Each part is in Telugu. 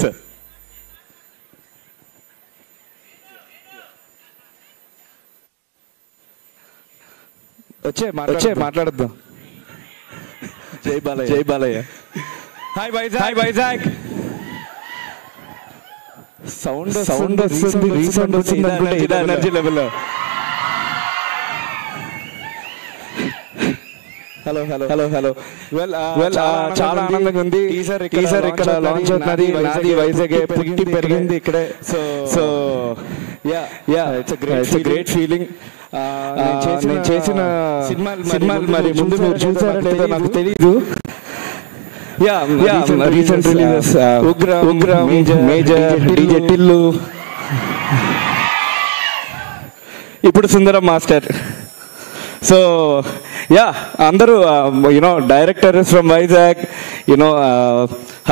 సార్ వచ్చే మాట్లాడద్దాం. జై బాలయ్య. జై బాలయ్య. హాయ్ వైజాగ్. సౌండ్ వస్తుంది, రీసౌండ్ వస్తుంది అనుకుంటే ఇదే ఎనర్జీ లెవెల్. హలో. చాలా ఆనందంగా ఉంది. టీజర్ ఇక్కడ లాంచ్ అవుతున్నది. నాది వైజాగ్, పుట్టి పెరిగింది ఇక్కడే. So it's great feeling. నేను చేసిన సినిమాలు మరి ముందు మీరు చూసారో లేదో నాకు తెలీదు. Recent releases Ugram, Major, DJ Tillu, ఇప్పుడు సుందరం మాస్టర్. సో అందరూ డైరెక్టర్ ఫ్రమ్ వైజాగ్,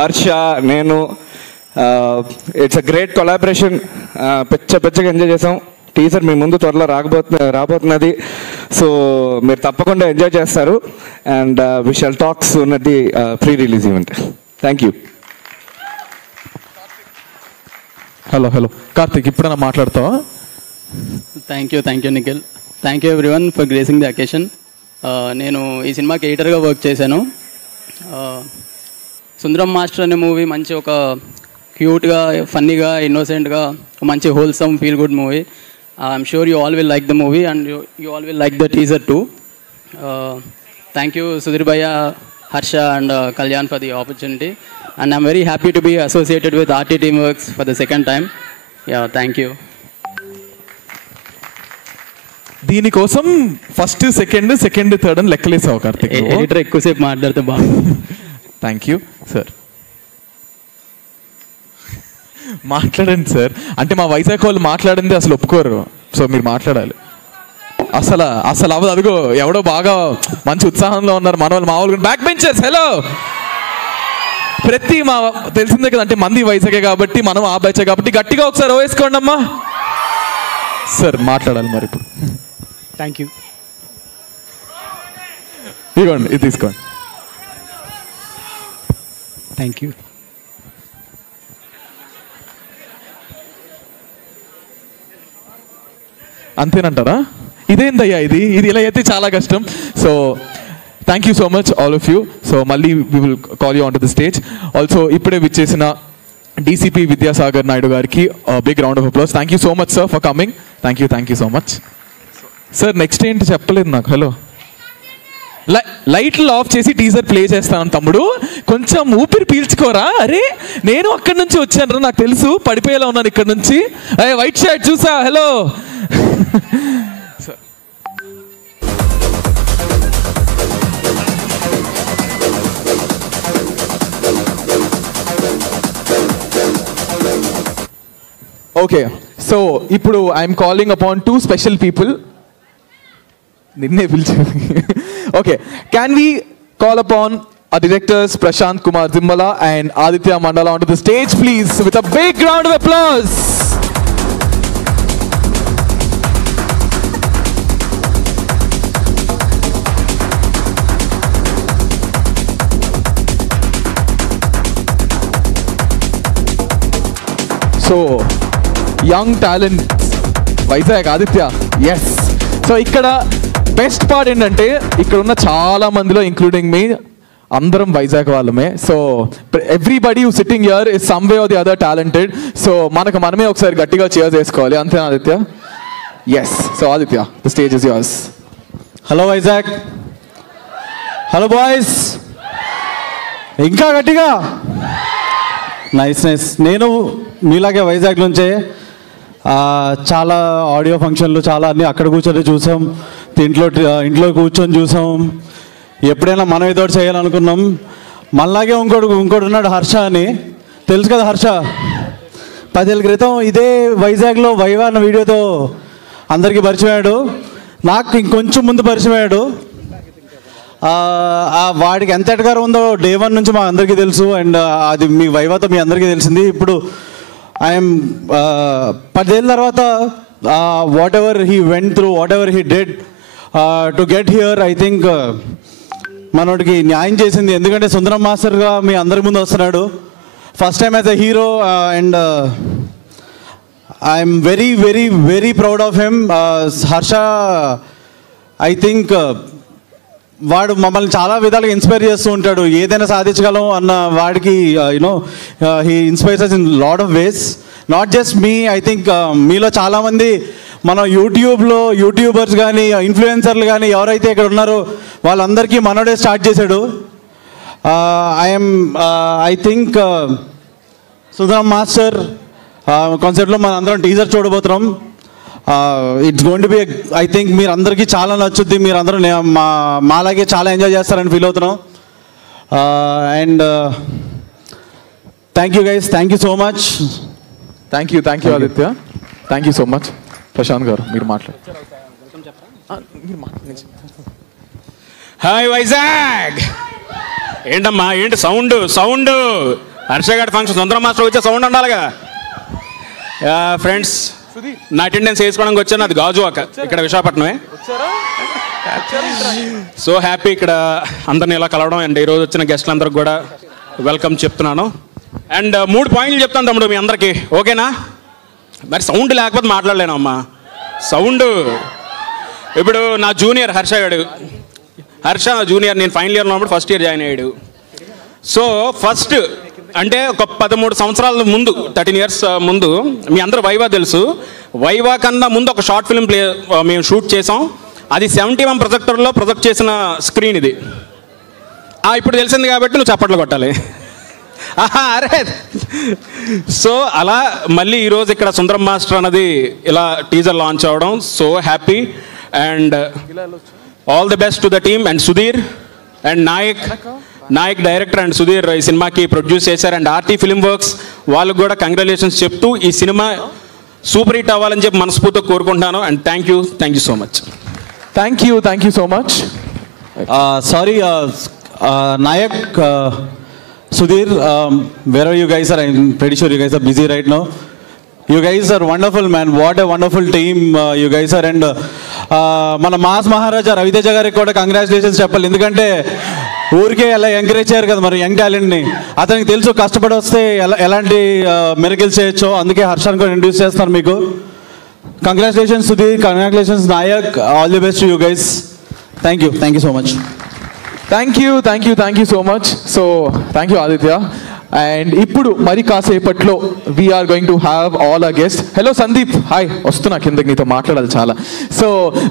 హర్ష, నేను. It's a great collaboration. పెచ్చగా ఎంజాయ్ చేసాం. టీజర్ మీ ముందు త్వరలో రాబోతున్నది. సో మీరు తప్పకుండా ఎంజాయ్ చేస్తారు. And we shall talk soon at the pre release event. Thank you. Hello Karthik, ఇప్పుడైనా మాట్లాడతావా? Thank you Nikhil. Thank you everyone for gracing the occasion. నేను ఈ సినిమాకి ఎడిటర్గా వర్క్ చేశాను. సుందరం మాస్టర్ అనే మూవీ మంచి ఒక క్యూట్గా, ఫన్నీగా, ఇన్నోసెంట్గా మంచి wholesome feel good movie. I'm sure you all will like the movie and you all will like the teaser too. Thank you Sudhir Bhaiya, Harsha and Kalyan for the opportunity, and I'm very happy to be associated with RT Teamworks for the second time. Thank you. దీనికోసం ఫస్ట్ సెకండ్ థర్డ్ అని లెక్కలేసావు కార్తిక్. ఎడిటర్ ఎక్కువసేపు మాట్లాడితే బాగుంది. Thank you sir. మాట్లాడండి సార్. అంటే మా వైజాగ్ వాళ్ళు మాట్లాడింది అసలు ఒప్పుకోరు. సో మీరు మాట్లాడాలి. అసలు అవ్వదు. అదిగో ఎవడో బాగా మంచి ఉత్సాహంలో ఉన్నారు మన వాళ్ళు. మా వాళ్ళు బ్యాక్ బెంచర్స్. హలో. ప్రతి మా తెలిసిందే కదా, అంటే మంది వైజాగే కాబట్టి మనం ఆ బ్యాచే కాబట్టి గట్టిగా ఒకసారి వేసుకోండి అమ్మా. సార్ మాట్లాడాలి మరి ఇప్పుడు. Thank you. ఇదిగోండి, ఇది తీసుకోండి. Thank you. అంతేనంటారా? ఇదేందయ్యా ఇది ఇలా అయితే చాలా కష్టం. So thank you so much all of you. So మళ్ళీ we will call you on to the stage. Also ఇప్పుడే విచ్చేసిన DCP విద్యాసాగర్ నాయుడు గారికి big round of applause. Thank you so much sir for coming. Thank you so much sir. Next ఏంటి చెప్పలేదు నాకు. హలో. లైట్లు ఆఫ్ చేసి టీజర్ ప్లే చేస్తాను తమ్ముడు, కొంచెం ఊపిరి పీల్చుకోరా. అరే నేను అక్కడి నుంచి వచ్చాను, నాకు తెలుసు, పడిపోయేలా ఉన్నాను ఇక్కడ నుంచి. వైట్ షర్ట్ చూసా. హలో. ఓకే, సో ఇప్పుడు I'm calling upon 2 special people. నిన్నే పిలిచాను. Okay, can we call upon our directors Prashant Kumar Zimmala and Aditya Mandala onto the stage please with a big round of applause. So young talent Vizag Aditya. Yes. So ikkada best part ఏంటంటే ఇక్కడ ఉన్న చాలా మందిలో ఇంక్లూడింగ్ మీ అందరం వైజాగ్ వాళ్ళమే. So everybody who sitting here is some way or the other talented. So మనమే ఒకసారి గట్టిగా cheers చేసుకోవాలి. అంతేనా Aditya? Yes. So Aditya, the stage is yours. Hello Vizag. Hello boys. ఇంకా గట్టిగా. నైస్. నేను మీలాగే వైజాగ్ నుంచే చాలా ఆడియో ఫంక్షన్లు చాలా అన్నీ అక్కడ కూర్చొని చూసాం, ఇంట్లో కూర్చొని చూసాం. ఎప్పుడైనా మనం ఏదో చేయాలనుకున్నాం. మనలాగే ఇంకోటి ఉన్నాడు హర్ష అని, తెలుసు కదా హర్ష. 10 ఏళ్ళ క్రితం ఇదే వైజాగ్లో వైవా అన్న వీడియోతో అందరికీ పరిచయం అయ్యాడు. నాకు ఇంకొంచెం ముందు పరిచయం అయ్యాడు. వాడికి ఎంత ఎటగారు ఉందో డే 1 నుంచి మా అందరికీ తెలుసు. అండ్ అది మీ వైవాతో మీ అందరికీ తెలిసింది. ఇప్పుడు ఐఎమ్ 10 ఏళ్ళ తర్వాత what ever he went through, what ever he did to get here, I think మనోడికి న్యాయం చేసింది. ఎందుకంటే సుందరం మాస్టర్గా మీ అందరి ముందు వస్తున్నాడు. first time as a hero, and I'm very, very, very proud of him. Harsha, I think వాడు మమ్మల్ని చాలా విధాలుగా ఇన్స్పైర్ చేస్తూ ఉంటాడు. ఏదైనా సాధించగలం అన్న వాడికి he inspires us in lot of ways. Not just me, I think మీలో చాలామంది మన యూట్యూబర్స్ కానీ ఇన్ఫ్లుయెన్సర్లు కానీ ఎవరైతే ఇక్కడ ఉన్నారో వాళ్ళందరికీ మనోడే స్టార్ట్ చేశాడు. ఐ థింక్ సుందరం మాస్టర్ కాన్సెప్ట్లో మన అందరం టీజర్ చూడబోతున్నాం. It's going to be, I think మీరు అందరికీ చాలా నచ్చుద్ది. మీరు అందరూ మాలాగే చాలా ఎంజాయ్ చేస్తారని ఫీల్ అవుతున్నాం. And thank you guys, thank you so much. Thank you Aditya, thank you so much. Prashant garu మీరు మాట్లాడు. హాయ్ వైజాగ్. ఏంటమ్మా ఏంటి సౌండ్ హర్ష గారి ఫంక్షన్ సుందరం మాస్టర్ వచ్చే సౌండ్ ఉండాలిగా. ఫ్రెండ్స్, నా అటెండెన్స్ వేసుకోవడానికి వచ్చాను. అది గాజువాక, ఇక్కడ విశాఖపట్నమే. సో హ్యాపీ ఇక్కడ అందరిని ఇలా కలవడం. అండ్ ఈరోజు వచ్చిన గెస్ట్లందరికి కూడా వెల్కమ్ చెప్తున్నాను. అండ్ 3 పాయింట్లు చెప్తాను తమ్ముడు మీ అందరికీ, ఓకేనా? మరి సౌండ్ లేకపోతే మాట్లాడలేనమ్మా. సౌండ్ ఇప్పుడు నా జూనియర్ హర్ష నా జూనియర్. నేను ఫైనల్ ఇయర్లో ఉన్నప్పుడు ఫస్ట్ ఇయర్ జాయిన్ అయ్యాడు. సో ఫస్ట్ అంటే ఒక 13 సంవత్సరాల ముందు, 13 years ముందు, మీ అందరూ వైవా తెలుసు. వైవా కన్నా ముందు ఒక షార్ట్ ఫిల్మ్ మేము షూట్ చేసాం. అది 71 ప్రొజెక్టర్లో ప్రొజెక్ట్ చేసిన స్క్రీన్ ఇది. ఇప్పుడు తెలిసింది కాబట్టి నువ్వు చప్పట్లు కొట్టాలి. అరే, సో అలా మళ్ళీ ఈరోజు ఇక్కడ సుందరం మాస్టర్ అన్నది ఇలా టీజర్ లాంచ్ అవ్వడం so happy. And all the best to the team. And Sudhir and Nayak director and Sudhir ఈ సినిమాకి ప్రొడ్యూస్ చేశారు. అండ్ ఆర్టీ ఫిల్మ్ వర్క్స్ వాళ్ళకు కూడా కంగ్రాచులేషన్స్ చెప్తూ ఈ సినిమా సూపర్ హిట్ అవ్వాలని చెప్పి మనస్ఫూర్తిగా కోరుకుంటున్నాను. And thank you so much. Thank you so much. Sorry Nayak, Sudhir, wherever you guys are, I'm pretty sure you guys are busy right now. You guys are wonderful, man. What a wonderful team you guys are. And మన మాస్ మహారాజా రవితేజ గారికి కూడా కంగ్రాచులేషన్స్ చెప్పాలి. ఎందుకంటే ఊరికే ఎలా ఎంకరేజ్ చేయరు కదా మరి యంగ్ టాలెంట్ని. అతనికి తెలుసు కష్టపడి వస్తే ఎలాంటి మిరకిల్స్ చేయొచ్చో. అందుకే హర్షాన్ని కూడా ఇంట్రడ్యూస్ చేస్తున్నారు మీకు. Congratulations Sudheer, congratulations Nayak, all the best you guys. Thank you so much. Thank you so much. So thank you Aditya. And ఇప్పుడు మరి కాసేపట్లో we are going to have all our guest. Hello Sandeep, hi. వస్తున్నా కిందకి, నీతో మాట్లాడాలి చాలా. So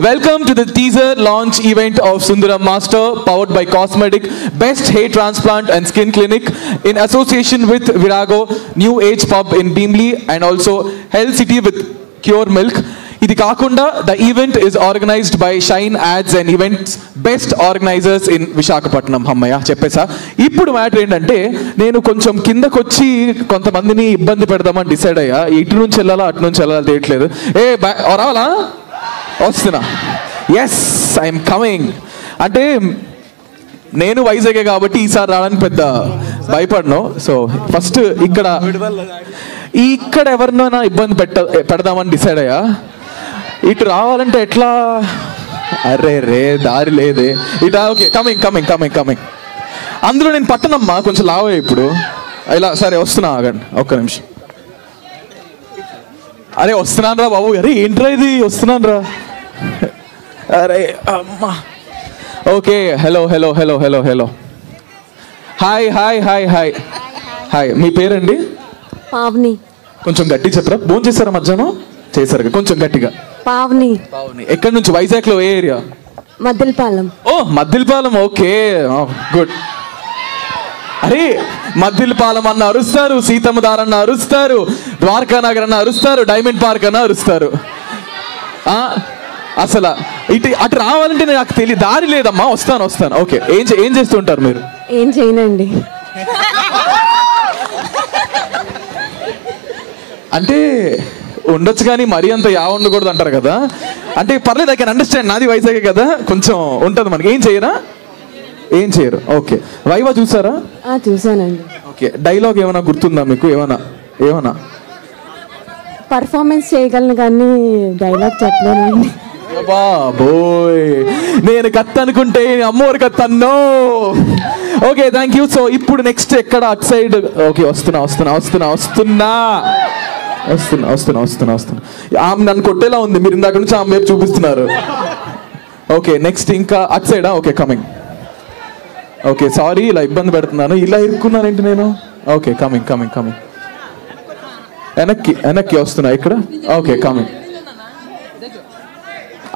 welcome to the teaser launch event of Sundaram master, powered by cosmetic, best hair transplant and skin clinic in association with Virago, new age pub in Bheemili and also health city with cure milk. ఇది కాకుండా the event is organized by Shine Ads and Events best organizers in Visakhapatnam. అమ్మయ్య చెప్పేసా. ఇప్పుడు మ్యాటర్ ఏంటంటే, నేను కొంచెం కిందకొచ్చి కొంతమందిని ఇబ్బంది పెడదామని డిసైడ్ అయ్యా. ఇటు నుంచి వెళ్ళాలా అటు నుంచి వెళ్ళాలా తెలియట్లేదు. రావాలా? వస్తున్నా. Yes, I'm coming. అంటే నేను వైజాగే కాబట్టి ఈసారి రావడానికి పెద్ద భయపడను. సో ఫస్ట్ ఇక్కడ ఎవరినైనా ఇబ్బంది పెడదామని డిసైడ్ అయ్యా. ఇటు రావాలంటే ఎట్లా? అరే దారి లేదే. ఇటా? Okay, coming. అందులో నేను పట్టనమ్మా, కొంచెం లావే ఇప్పుడు. ఇలా సరే వస్తున్నా, ఆగండి ఒక్క నిమిషం. అరే వస్తున్నాను రా బాబు. అరే ఏంట్రా ఇది, వస్తున్నాను రా. అరే అమ్మా. Okay, hello. హాయ్. మీ పేరండి? పావని. కొంచెం గట్టి చెప్పరా. భోజనం చేశారా? మధ్యాహ్నం చేశారు. కొంచెం గట్టిగా. పావని. ఎక్కడి నుంచి? వైజాగ్ లో ఏ ఏరియా? మద్దిలపాలెం. ఓ మద్దిలపాలెం, ఓకే గుడ్. అరే మద్దిలపాలెం అన్న అరుస్తారు, సీతమ్మ దార్ అన్న అరుస్తారు, ద్వారకా నగర్ అన్న అరుస్తారు, డైమండ్ పార్క్ అన్న అరుస్తారు. అసలు అటు రావాలంటే నాకు తెలియదు, దారి లేదమ్మా. వస్తాను. ఓకే, ఏం చేస్తుంటారు మీరు? ఏం చేయనండి. అంటే ఉండొచ్చు కానీ మరీ అంత ఉండకూడదు అంటారు కదా. అంటే పర్లేదు, ఐ కెన్ అండర్స్టాండ్. నాది వైజాగే కదా, కొంచెం ఉంటుంది మనకి. ఏం చేయరు. ఓకే, వైవా చూసారా? చూసానండి. ఓకే, డైలాగ్ ఏమైనా గుర్తుందా మీకు? ఏమైనా పర్ఫార్మెన్స్ చేయగలను కానీ డైలాగ్ చెప్పలేనండి. బాబోయ్, నేను కత్తి అనుకుంటే అమ్మోరు కత్తన్నో. Okay, thank you. సో ఇప్పుడు నెక్స్ట్ ఎక్కడ అట్ సైడ్? ఓకే, వస్తున్నా. ఆమె నన్ను కొట్టేలా ఉంది, మీరు ఇందాక నుంచి ఆమె వైపు చూపిస్తున్నారు. ఓకే, నెక్స్ట్ ఇంకా అట్ సైడా? Okay, coming. ఓకే, సారీ ఇలా ఇబ్బంది పెడుతున్నాను, ఇలా ఇరుక్కున్నానేంటి నేను? Okay, coming. వెనక్కి వస్తున్నా ఇక్కడ. Okay, coming.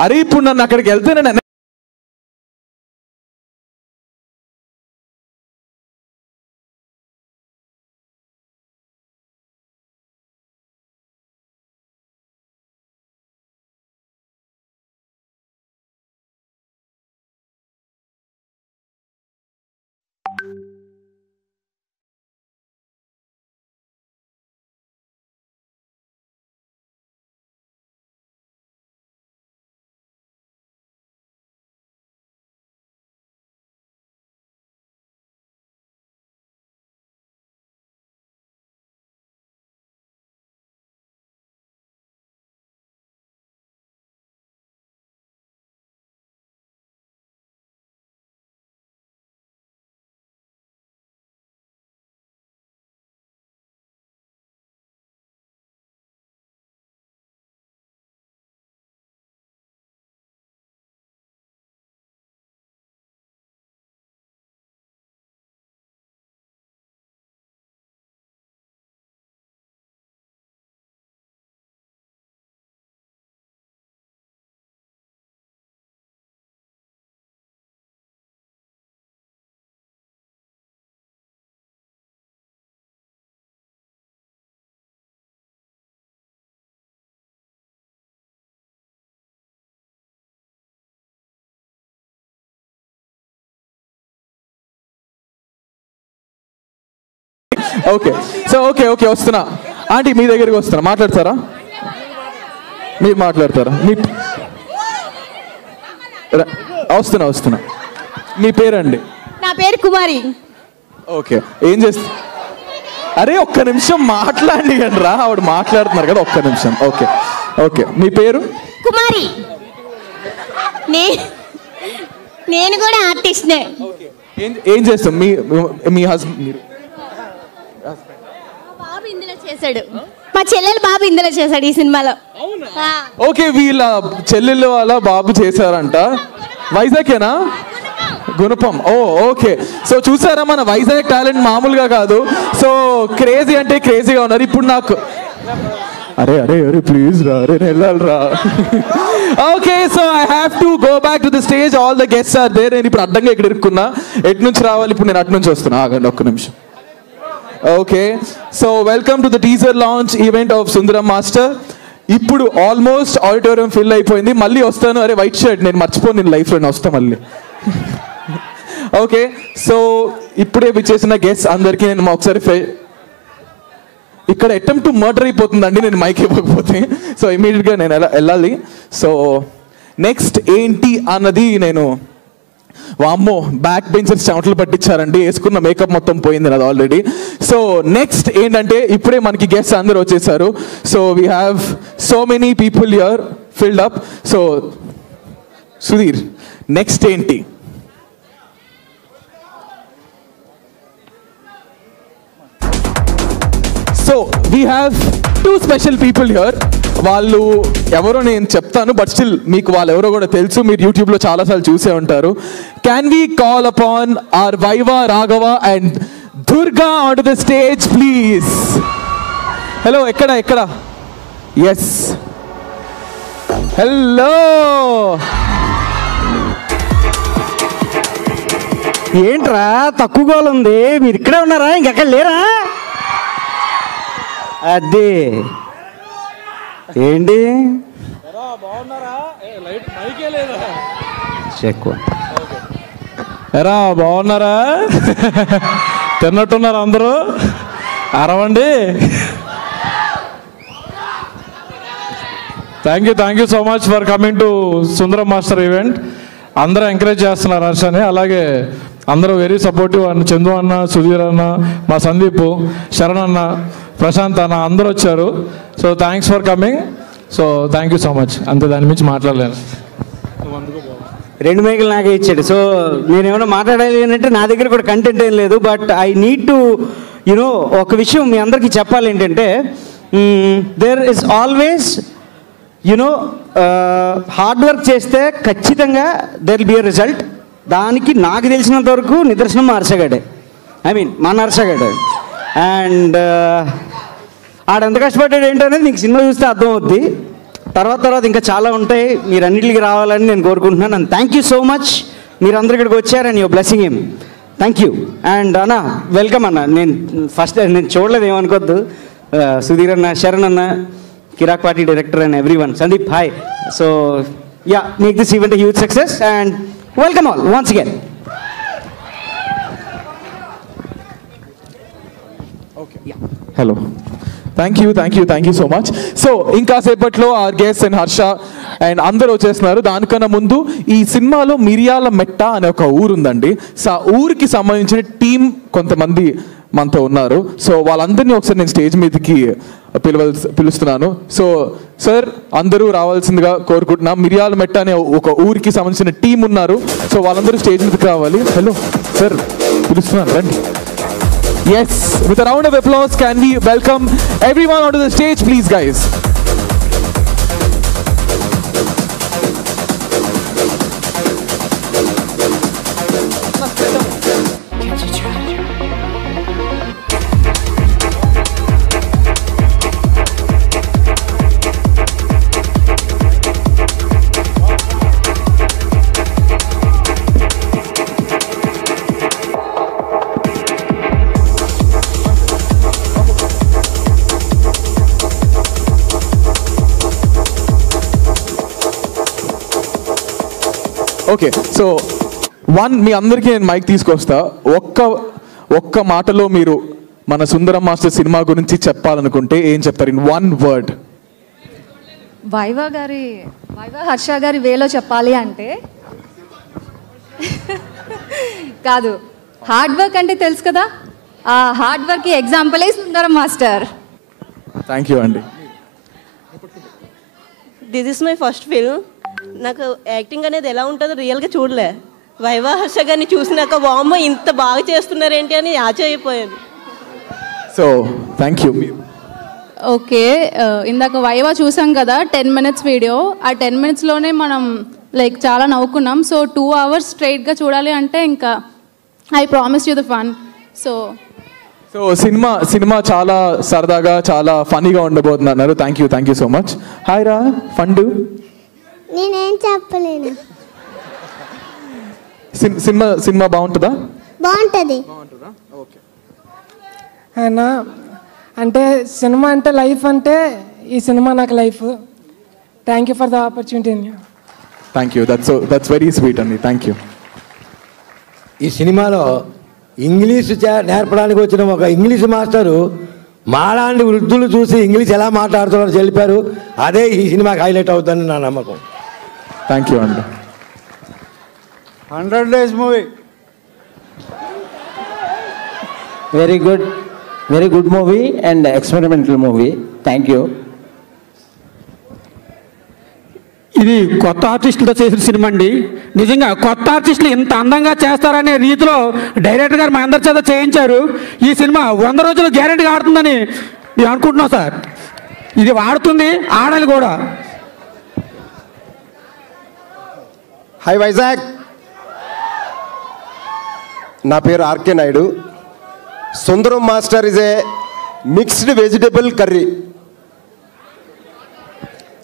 అరే ఇప్పుడు నన్ను అక్కడికి వెళ్తే నేను ఓకే వస్తున్నా. ఆంటీ మీ దగ్గరికి వస్తున్నా, మాట్లాడతారా? మీరు మాట్లాడతారా? వస్తున్నా. మీ పేరండి? నా పేరు కుమారి. ఓకే, ఏం చేస్తా? అరే ఒక్క నిమిషం మాట్లాడి రా, ఆవిడ మాట్లాడుతున్నారు కదా, ఒక్క నిమిషం. ఓకే, మీ పేరు? కుమారి. నేను కూడా ఆర్టిస్ట్నే. ఏం చేస్తాం? మీ హస్బెండ్? మీరు బాబు ఇందులో చేశాడు, మా చెల్లెలు బాబు ఇందులో చేశాడు ఈ సినిమాలో. ఓకే, వీళ్ళ చెల్లెళ్ళు వాళ్ళ బాబు చేశారంట. వైజాగేనా? గుణపం. ఓకే. సో చూసారా, మన వైజాగ్ టాలెంట్ మామూలుగా కాదు. సో క్రేజీ అంటే క్రేజీగా ఉన్నారు. ఇప్పుడు నాకు అరే ప్లీజ్ రా, అరే వెళ్ళాలి రా. Okay, so I have to go back to the stage. All the guests are there. నేను ఇప్పుడు అడ్డంగా ఇక్కడ ఇరుక్కున్నా. ఎటు నుంచి రావాలి? ఇప్పుడు నేను అటు నుంచి వస్తున్నా. ఆగండి ఒక్క నిమిషం. Okay, so welcome to the teaser launch event of Sundaram master. ఇప్పుడు ఆల్మోస్ట్ ఆడిటోరియం ఫిల్ అయిపోయింది. మళ్ళీ వస్తాను. అరే వైట్ షర్ట్ నేను మర్చిపోను, నేను లైఫ్లో వస్తాను మళ్ళీ. ఓకే, సో ఇప్పుడే విచ్చేసిన గెస్ట్ అందరికీ నేను ఒకసారి ఇక్కడ అటెంప్ట్ టు మర్డర్ అయిపోతుందండి నేను మైక్ ఇవ్వకపోతే. సో ఇమీడియట్గా నేను వెళ్ళాలి. సో నెక్స్ట్ ఏంటి అన్నది నేను వామ్మో బ్యాక్ బెంచర్స్ చెమటలు పట్టించారండి, వేసుకున్న మేకప్ మొత్తం పోయింది అది ఆల్రెడీ. సో నెక్స్ట్ ఏంటంటే ఇప్పుడే మనకి గెస్ట్ అందరూ వచ్చేసారు. So we have so many people here filled up. So Sudheer, next ఏంటి? So we have 2 special people here. వాళ్ళు ఎవరో నేను చెప్తాను, బట్ స్టిల్ మీకు వాళ్ళు ఎవరో కూడా తెలుసు, మీరు యూట్యూబ్లో చాలాసార్లు చూసే ఉంటారు. Can we call upon our Viva, Raghava and Durga on to the stage please? Hello, ఎక్కడ? Yes, hello. ఏంట్రా తక్కువగా ఉంది, మీరు ఇక్కడే ఉన్నారా, ఇంకెక్కడ లేరా? అది ఏంటి ఎరా బాగున్నారా? తిన్నట్టున్నారు అందరూ, అరవండి. Thank you so much for coming to Sundaram master event. అందరూ ఎంకరేజ్ చేస్తున్నారు హర్షని, అలాగే అందరూ వెరీ సపోర్టివ్. అన్న చందు అన్న, సుధీర్ అన్న, మా సందీప్, శరణ్ అన్న, ప్రశాంత్ అన్న అందరూ వచ్చారు. So thanks for coming. So thank you so much. అంతే, దాని మించి మాట్లాడలేను. 2 మైకులు నాకే ఇచ్చాడు. సో నేనేమైనా మాట్లాడాలి అంటే నా దగ్గర కూడా కంటెంట్ ఏం లేదు. But I need to you know ఒక విషయం మీ అందరికీ చెప్పాలి ఏంటంటే, there is always you know hard work చేస్తే ఖచ్చితంగా there will be a result. దానికి నాకు తెలిసినంత వరకు నిదర్శనం మా హర్షగాడే, మన హర్షగాడే. అండ్ ఆడెంత కష్టపడ్డాడు ఏంటనేది నీకు సినిమా చూస్తే అర్థమవుద్ది. తర్వాత ఇంకా చాలా ఉంటాయి. మీరు అన్నింటికి రావాలని నేను కోరుకుంటున్నాను. And thank you so much, మీరందరూ ఇక్కడికి వచ్చారు. And your blessing him. Thank you. And అన్న వెల్కమ్ అన్న. నేను చూడలేదు, ఏమనుకోద్దు. సుధీర్ అన్న, శరణ్ అన్న, Kirrak party director and everyone, Sandeep hi. So yeah, make this event a huge success and welcome all once again. Hello, thank you so much. So ఇంకా సేపట్లో our guest and Harsha and అందరూ వచ్చేస్తున్నారు. దానికన్నా ముందు ఈ సినిమాలో మిరియాల మెట్ట అనే ఒక ఊరు ఉందండి. సో ఆ ఊరికి సంబంధించిన టీం కొంతమంది మనతో ఉన్నారు. సో వాళ్ళందరినీ ఒకసారి నేను స్టేజ్ మీదకి పిలుస్తున్నాను. సో సార్ అందరూ రావాల్సిందిగా కోరుకుంటున్నా. మిరియాల మెట్ట అనే ఒక ఊరికి సంబంధించిన టీం ఉన్నారు. సో వాళ్ళందరూ స్టేజ్ మీదకి రావాలి. హలో సార్, పిలుస్తున్నాను, రండి. Yes, with a round of applause, can we welcome everyone onto the stage, please, guys? Okay, so మీ అందరికీ నేను మైక్ తీసుకొస్తా. ఒక్క మాటలో మీరు మన సుందరం మాస్టర్ సినిమా గురించి చెప్పాలనుకుంటే ఏం చెప్తారు in one word? Viva Harsha గారి వేలో చెప్పాలి అంటే కాదు, హార్డ్ వర్క్ అంటే తెలుసు కదా, ఆ హార్డ్ వర్క్ ఎగ్జాంపులే సుందరం మాస్టర్. థ్యాంక్ యూ అండి. This is my first film. నాకు యాక్టింగ్ అనేది ఎలా ఉంటుందో రియల్గా చూడలే. వైవా హర్ష గారిని చూసినాక వామ్మ ఇంత బాగా చేస్తున్నారేంటి అని ఆశ్చర్యపోయాను. So thank you. ఓకే, ఇందాక వైవా చూసాం కదా 10 minutes వీడియో. ఆ 10 minutesలోనే మనం చాలా నవ్వుకున్నాం. సో 2 hours స్ట్రైట్గా చూడాలి అంటే ఇంకా I promise you the fun. So సినిమా చాలా సరదాగా చాలా ఫనీగా ఉండబోతున్నారు. Thank you so much. Hi రా ఫండు. నేనేం చెప్పలేను. సినిమా బాగుంటుందా? బాగుంటుంది. ఆయన అంటే సినిమా అంటే లైఫ్, అంటే ఈ సినిమా నాకు life. Thank you for the opportunity. Thank you, that's very sweet అండి. Thank you. ఈ సినిమాలో ఇంగ్లీష్ నేర్పడానికి వచ్చిన ఒక ఇంగ్లీష్ మాస్టరు మాలాంటి వృద్ధులు చూసి ఇంగ్లీష్ ఎలా మాట్లాడుతున్నారో తెలిపారు. అదే ఈ సినిమాకి హైలైట్ అవుతుందని నా నమ్మకం. థ్యాంక్ యూ అండి. 100 days movie, very good movie and experimental movie. Thank you. ఇది కొత్త ఆర్టిస్టులతో చేసిన సినిమా అండి. నిజంగా కొత్త ఆర్టిస్టులు ఇంత అందంగా చేస్తారనే రీతిలో డైరెక్టర్ గారు మా అందరి చేత చేయించారు. ఈ సినిమా 100 రోజులు గ్యారెంటీగా ఆడుతుందని మేము అనుకుంటున్నాం సార్. ఇది ఆడుతుంది, ఆడాలి కూడా. హాయ్ వైజాగ్, నా పేరు RK Naidu. Sundaram Master is a mixed vegetable curry.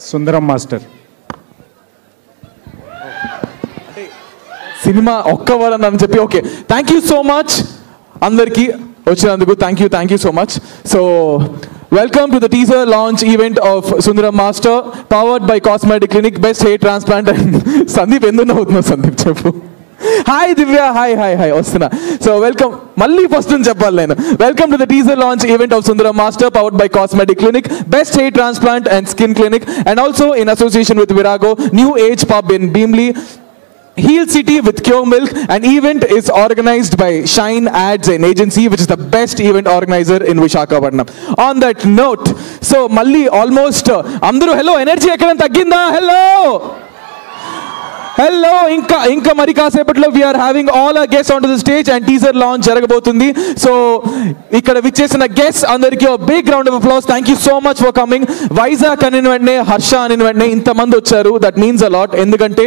Sundaram Master cinema ఒక్క వర్డ్ అని చెప్పి okay. Thank you so much అందరికీ వచ్చినందుకు. Thank you so much. So welcome to the teaser launch event of Sundaram Master, powered by Cosmetic Clinic, best hair transplant. Sandeep endu navutna Sandeep cheppu. Hi Divya, hi వస్తున్నా. So welcome, మళ్ళీ ఫస్ట్ నుంచి చెప్పాలి నేను. Welcome to the teaser launch event of Sundaram Master, powered by Cosmetic Clinic, best hair transplant and skin clinic, and also in association with Virago, New Age Pub in Beamley, Heel City with Cure Milk. An event is organized by Shine Ads, an agency which is the best event organizer in Visakhapatnam. On that note, so Malli almost andaru hello, energy ekkada tagginda? Hello, hello ఇంకా మరి కాసేపట్లో we're having all a guest on to the stage and teaser launch జరగబోతుంది. సో ఇక్కడ విచ్చేసిన గెస్ట్ అందరికీ big round of applause. Thank you so much for coming. Vizag అని వెంటనే, హర్ష అని వెంటనే ఇంతమంది వచ్చారు. That means a lot. ఎందుకంటే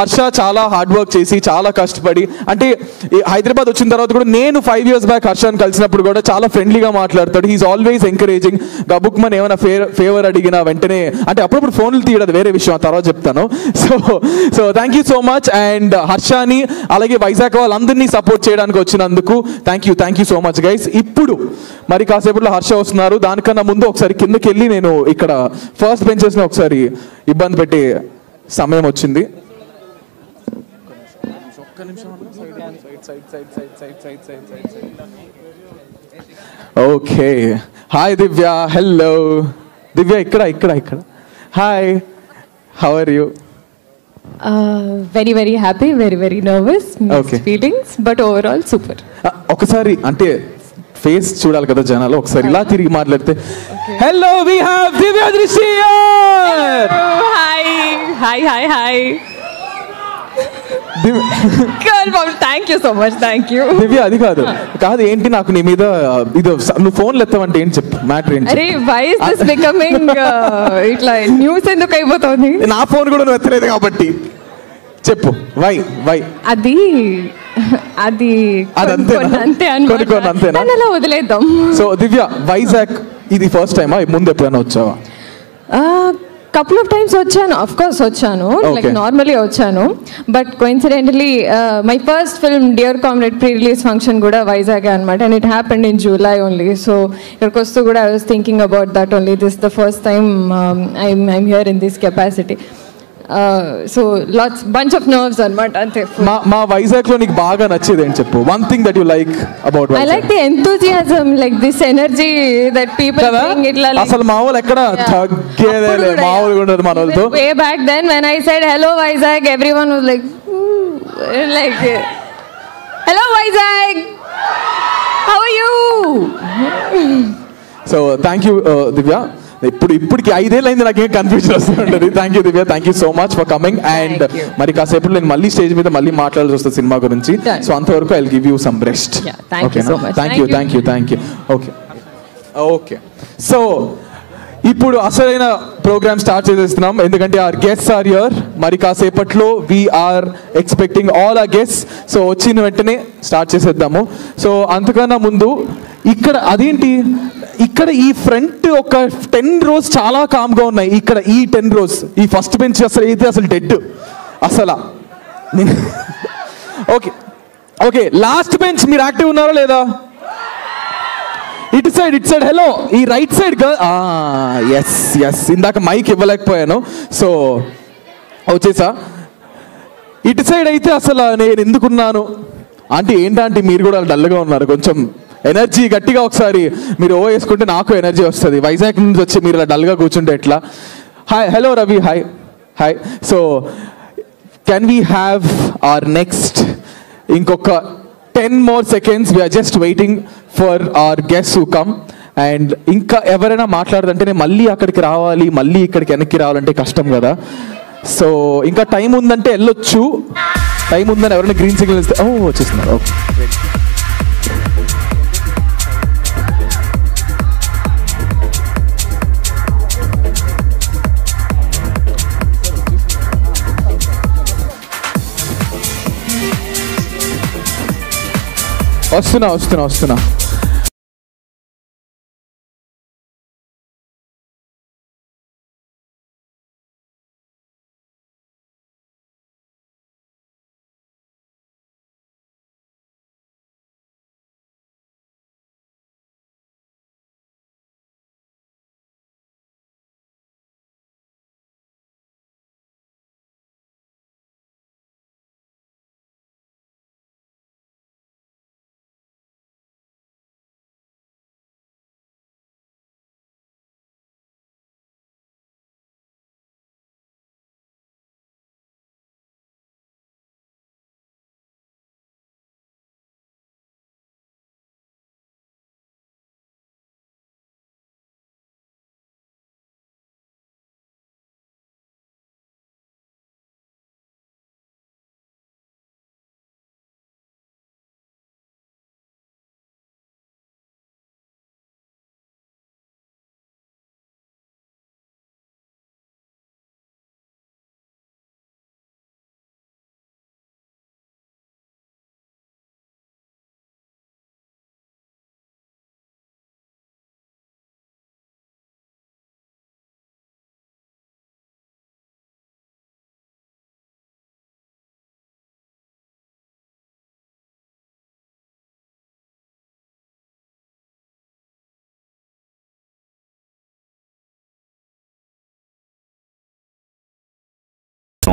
హర్ష చాలా హార్డ్ వర్క్ చేసి చాలా కష్టపడి, అంటే హైదరాబాద్ వచ్చిన తర్వాత కూడా నేను 5 years బ్యాక్ హర్షని కలిసినప్పుడు కూడా చాలా ఫ్రెండ్లీగా మాట్లాడతాడు. He's always encouraging. గబుక్మన్ ఏమైనా ఫేవర్ అడిగినా వెంటనే, అంటే అప్పుడప్పుడు ఫోన్లు తీయడం వేరే విషయం, తర్వాత చెప్తాను. So thank you so much. And హర్షాని అలాగే వైజాగ్ వాళ్ళందరినీ సపోర్ట్ చేయడానికి వచ్చినందుకు thank you so much guys. ఇప్పుడు మరి కాసేపట్లో హర్ష వస్తున్నారు. దానికన్నా ముందు ఒకసారి కిందకి వెళ్ళి, నేను ఇక్కడ ఫస్ట్ బెంచెస్ని ఒకసారి ఇబ్బంది పెట్టే సమయం వచ్చింది. Okay, hi Divya. Hello Divya, ఇక్కడ hi, how are you? Very happy, very nervous, mixed feelings, but overall super. ఒకసారి అంటే ఫేస్ చూడాలి కదా జనాలు, ఒకసారి ఇలా తిరిగి మాట్లాడితే. హలో, వి హావ్ దివ్య దృష్టి. Hi. Girl mom, thank you so much, thank you. దివ్య, అది కాదు ఏంటి, నాకు నీ మీద ఇది నువ్వు ఫోన్లు ఎత్తావంటే ఏంటి చెప్పు, మ్యాటర్ ఏంటి? అరే, why is this becoming ఇట్లా న్యూస్ ఎందుకు అయిపోతుంది? నా ఫోన్ కూడా నువ్వు ఎత్తలేదు కాబట్టి చెప్పు. వై అది అంతే అంతేనా? అలా వదిలేద్దాం. సో దివ్య, వైజాగ్ ఇది ఫస్ట్ టైమా? ముందు ఎప్పుడైనా వచ్చావా? couple of times వచ్చాను, of course వచ్చాను, like normally వచ్చాను, but coincidentally my first film Dear Comrade pre-release function కూడా వైజాగ్ అన్నమాట, and it happened in July only. So ఇక్కడికి వస్తూ కూడా I was thinking about that only. This is the first time I'm here in this capacity. So bunch of nerves అన్నమాట అంతే. మా వైజాగ్ లో నీకు బాగా నచ్చేది ఏంటి చెప్పు? One thing that you like about Vizag. I like the enthusiasm, like this energy that people bring. itla like అసలు మామూలు ఎక్కడ తగ్గేదేలే, మామూలుగా ఉండదు మన వాళ్ళతో. Way back then when I said hello Vizag, everyone was like hello Vizag, how are you? So thank you Divya. ఇప్పటికి 5 ఏళ్ళు అయింది, నాకేం కన్ఫ్యూజన్ వస్తుంటుంది. Thank you Divya, thank you so much for coming. And మరి కాసేపు నేను మళ్ళీ స్టేజ్ మీద మళ్ళీ మాట్లాడాల్సి వస్తుంది సినిమా గురించి. సో అంతవరకు I will give you some rest. Thank you. Okay, so ఇప్పుడు అసలైన ప్రోగ్రామ్ స్టార్ట్ చేసేస్తున్నాం, ఎందుకంటే ఆర్ గెస్ట్స్ ఆర్ హియర్. మరి కాసేపట్లో we're expecting all our guests. So వచ్చిన వెంటనే స్టార్ట్ చేసేద్దాము. సో అంతకన్నా ముందు ఇక్కడ ఇక్కడ ఈ ఫ్రంట్ ఒక 10 rows చాలా కామ్గా ఉన్నాయి. ఇక్కడ ఈ 10 rows, ఈ ఫస్ట్ బెంచ్ అసలు డెడ్ అసలు. ఓకే, లాస్ట్ బెంచ్ మీరు యాక్టివ్ ఉన్నారా లేదా? ఇటు సైడ్ హలో, ఈ రైట్ సైడ్ ఎస్ ఇందాక మైక్ ఇవ్వలేకపోయాను, సో వచ్చేసా. ఇటు సైడ్ అయితే అసలు నేను ఎందుకున్నాను ఆంటీ? ఏంటంటే మీరు కూడా డల్గా ఉన్నారు, కొంచెం ఎనర్జీ గట్టిగా ఒకసారి మీరు వేసుకుంటే నాకు ఎనర్జీ వస్తుంది. వైజాగ్ నుంచి వచ్చి మీరు ఇలా డల్గా కూర్చుంటే ఎట్లా? Hello Ravi, hi. So can we have our next ఇంకొక 10 more seconds, we are just waiting for our guests who come. And ఇంకా ఎవరైనా మాట్లాడదంటే నేను మళ్ళీ అక్కడికి రావాలి, మళ్ళీ ఇక్కడికి వెనక్కి రావాలంటే కష్టం కదా. సో ఇంకా టైం ఉందంటే వెళ్ళొచ్చు, టైం ఉందని ఎవరైనా గ్రీన్ సిగ్నల్ ఇస్తే వచ్చేస్తున్నారు. ఓకే, వస్తున్నా.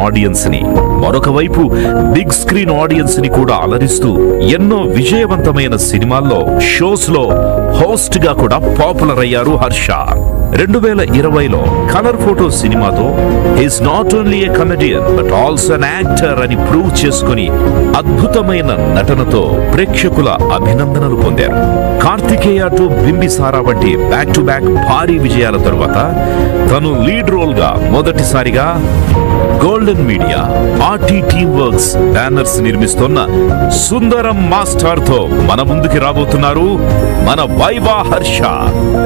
ఆడియన్స్ ని, మరొక వైపు బిగ్ స్క్రీన్ ఆడియన్స్ ని కూడా అలరిస్తూ ఎన్నో విజయవంతమైన సినిమాల్లో షోస్ లో హోస్ట్ గా కూడా పాపులర్ అయ్యారు హర్ష. 2020లో కలర్ ఫోటో సినిమాతో is not only A comedian but also an actor అని ప్రూవ్ చేసుకుని అద్భుతమైన నటనతో ప్రేక్షకుల అభినందనలు పొందారు. కార్తికేయ టు బింబిసారా వంటి బ్యాక్ టు బ్యాక్ భారీ విజయాల తరువాత తను లీడ్ రోల్ గా మొదటిసారిగా Golden Media RT Team Works banners నిర్మిస్తున్న సుందరం మాస్టర్ తో మన ముందుకి రాబోతున్నారు మన వైవా హర్ష.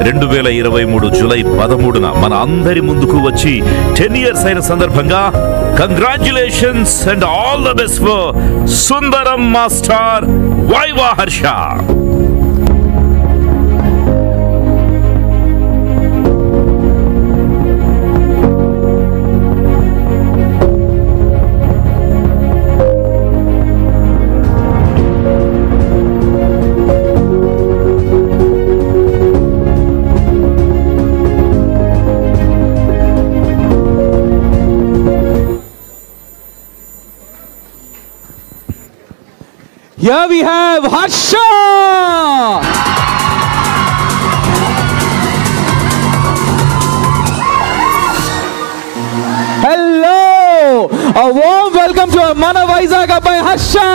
2023 జూలై 13న మన అందరి ముందుకు వచ్చి 10 years అయిన సందర్భంగా congratulations and all the best for Sundaram master viva Harsha. Here we have Harsha! Hello! A warm welcome to our Mana Vizag Abhay Harsha!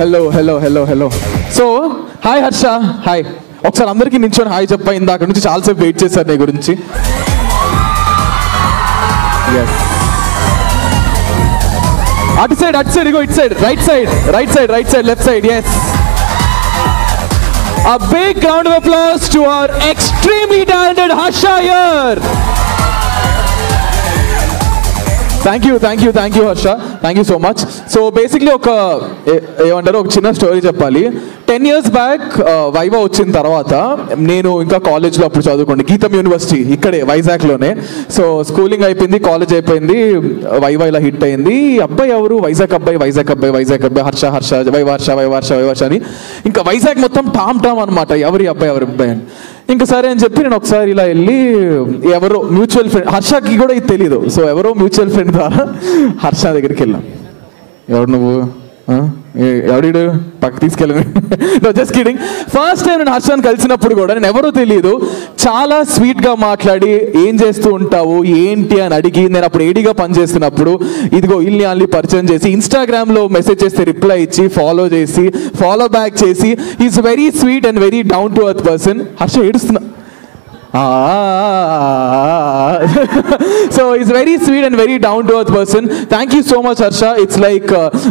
Hello. So hi Harsha, hi. ఒకసారి అందరికీ నించొని హాయ్ చెప్పా. ఇందాక నుంచి చాలాసేపు వెయిట్ చేశారు నీ గురించి. అటు సైడ్ ఇగో, ఇటు side, right side, left side. Yes, a big round of applause to our extremely talented Harsha here. Thank you Harsha, thank you so much. So basically ఏమంటారు, ఒక చిన్న స్టోరీ చెప్పాలి. 10 years బ్యాక్ వైవా వచ్చిన తర్వాత నేను ఇంకా కాలేజ్లో అప్పుడు చదువుకోండి, గీతం యూనివర్సిటీ ఇక్కడే వైజాగ్లోనే. సో స్కూలింగ్ అయిపోయింది, కాలేజ్ అయిపోయింది, వైవా ఇలా హిట్ అయింది. అబ్బాయి ఎవరు, వైజాగ్ అబ్బాయి, హర్ష, వైవా అని ఇంకా వైజాగ్ మొత్తం టామ్ అనమాట, ఎవరి అబ్బాయి అని. ఇంకా సరే అని చెప్పి నేను ఒకసారి ఇలా వెళ్ళి ఎవరో మ్యూచువల్ ఫ్రెండ్, హర్షకి కూడా ఇది తెలీదు, సో ఎవరో మ్యూచువల్ ఫ్రెండ్ ద్వారా హర్ష దగ్గరికి వెళ్ళాం. ఎవడు నువ్వు, ఎవడు పక్క తీసుకెళ్ళి, జస్ట్ కిడింగ్. ఫస్ట్ టైం నేను హర్షని కలిసినప్పుడు కూడా నేను ఎవరో తెలియదు, చాలా స్వీట్గా మాట్లాడి ఏం చేస్తూ ఉంటావు ఏంటి అని అడిగి, నేను అప్పుడు ఏడీగా పనిచేస్తున్నప్పుడు ఇదిగో ఇల్ని అల్లి పరిచయం చేసి, ఇన్స్టాగ్రామ్లో మెసేజ్ చేస్తే రిప్లై ఇచ్చి, ఫాలో చేసి, ఫాలో బ్యాక్ చేసి, is very sweet and very down to earth person. Harsha ఏడుస్తున్నా. So he's very sweet and very down to earth person. Thank you so much Harsha. It's like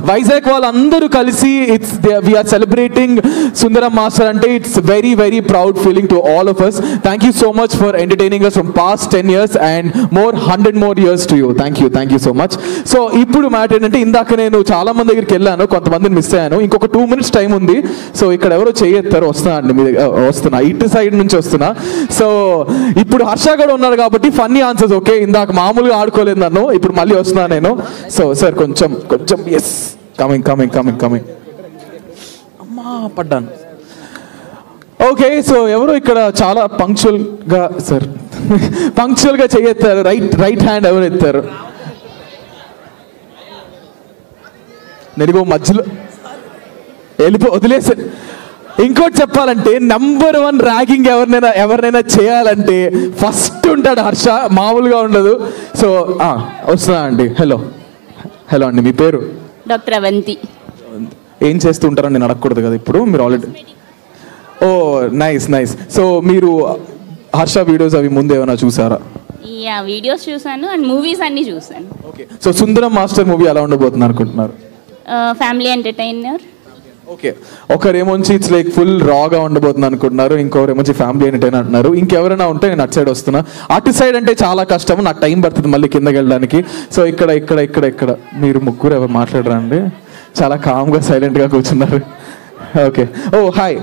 Vizag vallandaru kalisi we are celebrating Sundaram Master ante it's very very proud feeling to all of us. Thank you so much for entertaining us from past 10 years and more 100 more years to you. Thank you so much. So ఇప్పుడు మ్యాటర్ ఏంటంటే, ఇందాక నేను చాలా మంది దగ్గరికి వెళ్ళాను, కొంతమందిని మిస్ అయ్యాను. ఇంకొక 2 minutes టైం ఉంది. సో ఇక్కడ ఎవరో చేయెత్తారు, వస్తున్నా ఇటు సైడ్ నుంచి వస్తున్నా. సో ఇప్పుడు హర్ష కూడా ఉన్నారు కాబట్టి ఫన్నీ ఆన్సర్స్. ఓకే, ఇందాక మామూలుగా ఆడుకోలేదు నన్ను, ఇప్పుడు మళ్ళీ వస్తున్నా నేను. సో సార్ కొంచెం ఎస్, కమింగ్. అమ్మా పడ్డాను. ఓకే, సో ఎవరు ఇక్కడ చాలా పంక్చువల్గా చేయెత్తారు, రైట్ హ్యాండ్ ఎవరు ఎత్తారు? నేను మధ్యలో వదిలేసాను. ఇంకోటి చెప్పాలంటే #1 ర్యాగింగ్ ఎవరినైనా చేయాలంటే ఫస్ట్ ఉంటాడు హర్ష, మామూలుగా ఉండదు. సో వస్తున్నా అండి. హలో అండి, మీ పేరు? డాక్టర్ అవంతి. ఏం చేస్తూ ఉంటారని నేను అడగకూడదు కదా ఇప్పుడు, మీరు ఆల్రెడీ. ఓ నైస్. సో మీరు హర్ష వీడియోస్ అవి ముందు ఏమైనా చూసారా? వీడియోస్ చూసాను అండ్ మూవీస్ అన్ని చూసాను. Okay. So Sundaram master movie ఎలా ఉండబోతుంది అనుకుంటున్నారు? Family entertainer. ఓకే. ఒకరేమోంచి ఇట్స్ లైక్ ఫుల్ రాగా ఉండబోతుంది అనుకుంటున్నారు, ఇంకొకరేమోంచి ఫ్యామిలీ ఎంటర్టైనర్ అంటున్నారు. ఇంకెవరైనా ఉంటే నేను అటు సైడ్ వస్తున్నా. అటు సైడ్ అంటే చాలా కష్టం, నాకు టైం పడుతుంది మళ్ళీ కిందకి వెళ్ళడానికి. సో ఇక్కడ మీరు ముగ్గురు ఎవరు మాట్లాడరా అండి? చాలా కామ్గా సైలెంట్గా కూర్చున్నారు. ఓకే. ఓ హాయ్.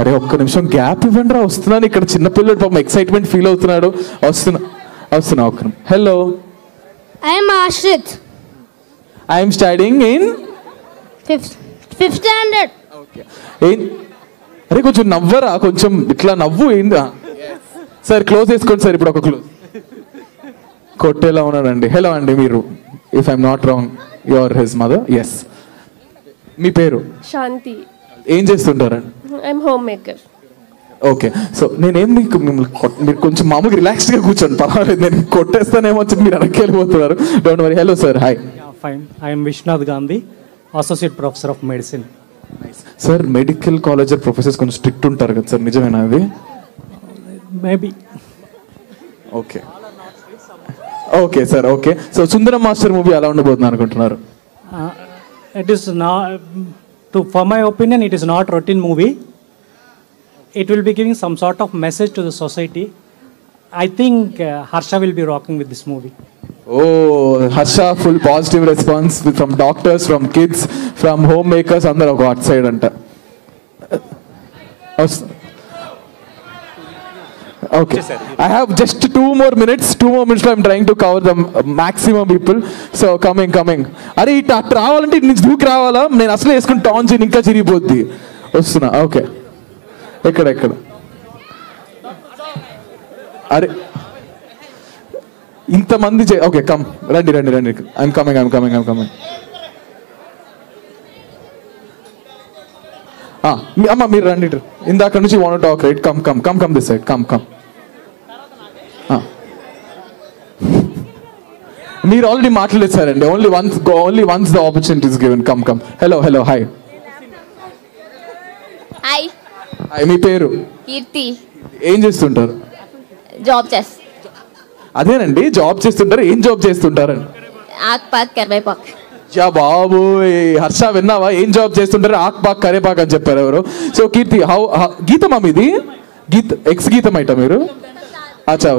అరే ఒక్క నిమిషం గ్యాప్ ఇవ్వండి రా, వస్తున్నాను. ఇక్కడ చిన్నపిల్లడు పాపం ఎక్సైట్మెంట్ ఫీల్ అవుతున్నాడు. వస్తున్నా ఒక్క నిమిషం. Hello, I'm Ashrith. I'm studying in fifth standard. అరే కొంచెం నవ్వరా, కొంచెం ఇట్లా నవ్వు. ఏందా సార్, క్లోజ్ చేసుకోండి సార్. ఇప్పుడు ఒక క్లోజ్ కొట్టేలా ఉన్నాడండి. హలో అండి, మీరు if I'm not wrong your his mother? Yes. మీ పేరు? శాంతి. ఏం చేస్తుంటారండి? I'm home maker. Okay. So నేనేం మీరు కొంచెం మామూలుగా రిలాక్స్డ్గా కూర్చోండి, పర్వాలేదు. నేను కొట్టేస్తానేమో మీరు వెనక్కి వెళ్ళిపోతున్నారు. Don't worry. Hello sir, hi. Fine. I'm Vishwanath Gandhi, associate professor of medicine. Sir medical college professors కొంచెం స్ట్రిక్ట్ ఉంటారు కదా సార్, నిజమేనా అది? Maybe. Okay sir. Okay. So Sundaram master movie ఎలా ఉండబోతుంది అనుకుంటున్నారు? It is for my opinion, it is not routine movie. It will be giving some sort of message to the society. I think Harsha will be rocking with this movie. Oh, Harsha, full positive response from doctors, from kids, from homemakers, andaru oka outside anta. Okay. I have just 2 more minutes. I'm trying to cover the maximum people. So coming. అరే ఇటు అటు రావాలంటే ఇటు నుంచి దూకి రావాలా? నేను అసలు వేసుకుని టాన్ చేయని ఇంకా చిరిగిపోద్ది. వస్తున్నా. ఓకే. ఎక్కడ అరే ఇంతమంది ఓకే కమ్ రండి. I'm coming. అమ్మ మీరు రండి. ఇందాక నుంచి want talk right. Come this side. Come మీరు ఆల్రెడీ మాట్లాడేసారండి. Only once the opportunity is given. Come. Hello hi. Hi. మీ పేరు? కీర్తి. ఏం చేస్తుంటారు? జాబ్ చేస్తా. అదేనండి, జాబ్ చేస్తుంటారు. ఏం జాబ్ చేస్తుంటారండి? ఆక్పాక్ కరివేపాక్. యా బాబు, హర్ష విన్నావా? ఏం జాబ్ చేస్తుంటారు? ఆక్పాక్ కరేపాక్ అని చెప్పారు ఎవరు? సో కీర్తి, గీతమా మీది? ఎక్స్ గీతం ఐటా మీరు? అచ్చా.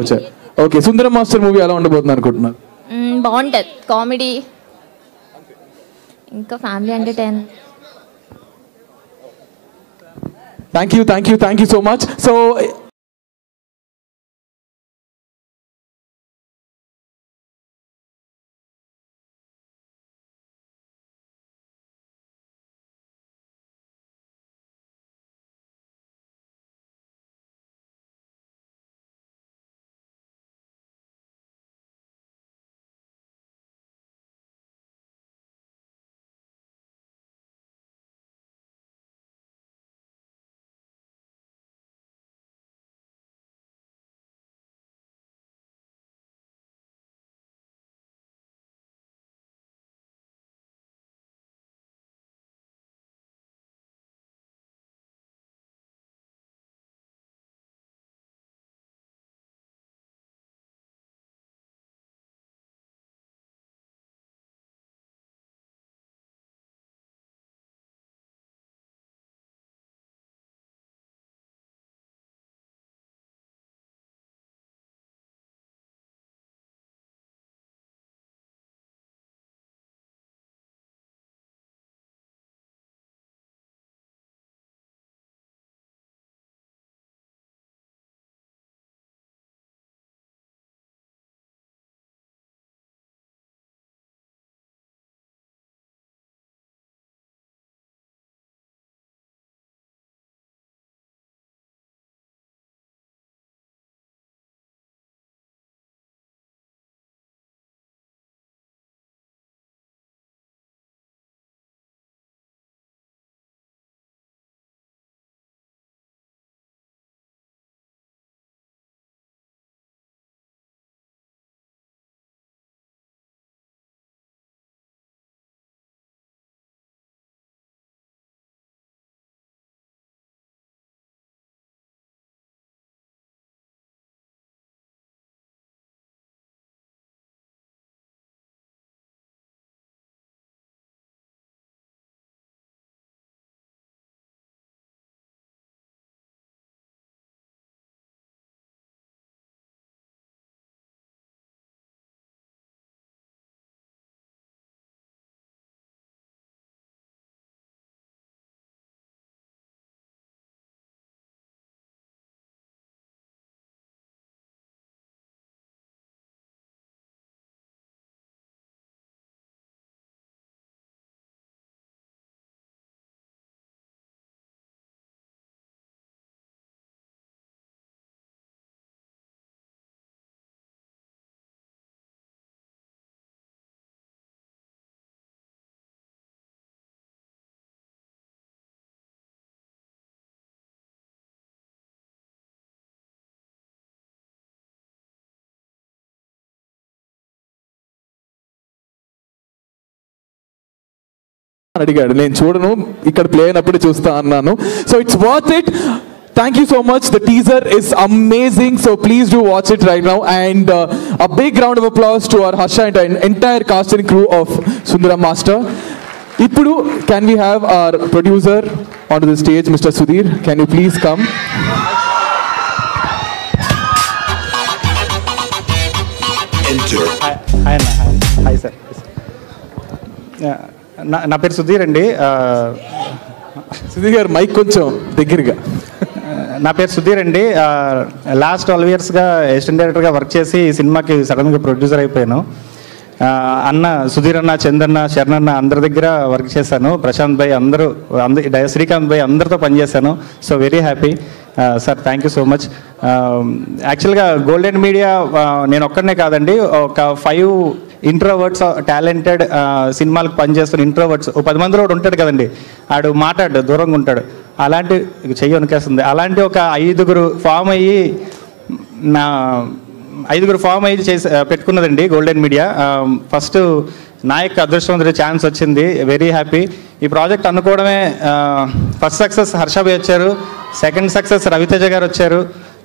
ఓకే. సుందరం మాస్టర్ మూవీ ఎలా ఉండబోతుంది అనుకుంటున్నారు? బాగుంటుంది, కామెడీ ఇంకా family entertain. Thank you so much. So అడిగాడు, నేను చూడను, ఇక్కడ ప్లే అయినప్పుడు చూస్తా అన్నాను. So it's worth it. Thank you so much. The teaser is amazing. So please do watch it right now. And a big round of applause to our Harsha and entire cast and crew of Sundaram Master. Ippudu, can we have our producer onto the stage, Mr. Sudhir? Can you please come? Hi sir. నా పేరు సుధీర్ అండి. సుధీర్ గారు మైక్ కొంచెం దగ్గరగా. నా పేరు సుధీర్ అండి. లాస్ట్ 12 yearsగా అసిస్టెంట్ డైరెక్టర్గా వర్క్ చేసి ఈ సినిమాకి సడన్గా ప్రొడ్యూసర్ అయిపోయాను. అన్న సుధీర్ అన్న, చందన్న, శరణ్ అన్న అందరి దగ్గర వర్క్ చేశాను. ప్రశాంత్ భాయ్ శ్రీకాంత్ భాయ్ అందరితో పనిచేశాను. So very happy sir. Thank you so much. యాక్చువల్గా గోల్డెన్ మీడియా నేను ఒక్కడనే కాదండి, ఒక 5 ఇంట్రోవర్ట్స్ టాలెంటెడ్ సినిమాలకు పనిచేస్తున్న ఇంట్రోవర్ట్స్ 10 మందిలో ఒకటి ఉంటాడు కదండి, ఆడు మాట్లాడు దూరంగా ఉంటాడు, అలాంటి చెయ్యి వనికేస్తుంది, అలాంటి ఒక 5 ఫామ్ అయ్యి చేసి పెట్టుకున్నదండి గోల్డెన్ మీడియా. ఫస్ట్ నాయక్ అదృష్టవంతుడి ఛాన్స్ వచ్చింది. Very happy. ఈ ప్రాజెక్ట్ అనుకోవడమే ఫస్ట్ సక్సెస్ హర్ష భాయ్ వచ్చారు, సెకండ్ సక్సెస్ రవితేజ గారు వచ్చారు,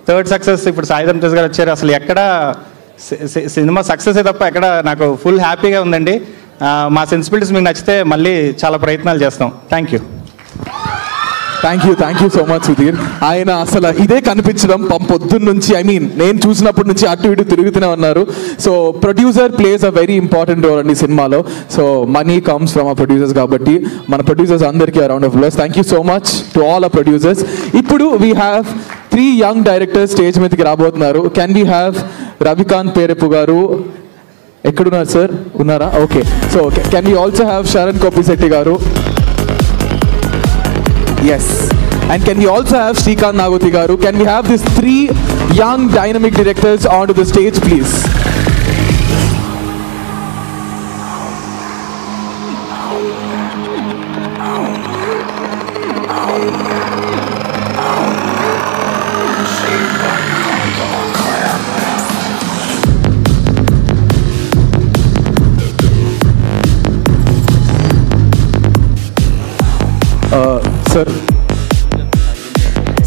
థర్డ్ సక్సెస్ ఇప్పుడు సాయిధరం తేజ్ గారు వచ్చారు. అసలు ఎక్కడ సినిమా సక్సెస్ తప్ప ఎక్కడ నాకు ఫుల్ హ్యాపీగా ఉందండి. మా సెన్సిబిలిటీస్ మీకు నచ్చితే మళ్ళీ చాలా ప్రయత్నాలు చేస్తాం. Thank you. Thank you so much Sudheer. ఆయన అసలు ఇదే కనిపించడం పొద్దున్న నుంచి, నేను చూసినప్పటి నుంచి అటు ఇటు తిరుగుతూనే ఉన్నారు. So producer plays a very important role అండి సినిమాలో. సో మనీ కమ్స్ ఫ్రమ్ ఆ ప్రొడ్యూసర్స్ కాబట్టి మన ప్రొడ్యూసర్స్ అందరికీ a round of applause. Thank you so much to all ఆ ప్రొడ్యూసర్స్. ఇప్పుడు we have 3 young directors stage మీదకి రాబోతున్నారు. Can we have Ravikanth Perepu garu? ఎక్కడున్నారు సార్? ఉన్నారా? Okay. So can we also have Sharan Koppisetti garu? Yes. And can we also have Srikanth Nagoti garu? Can we have these 3 young dynamic directors onto the stage, please?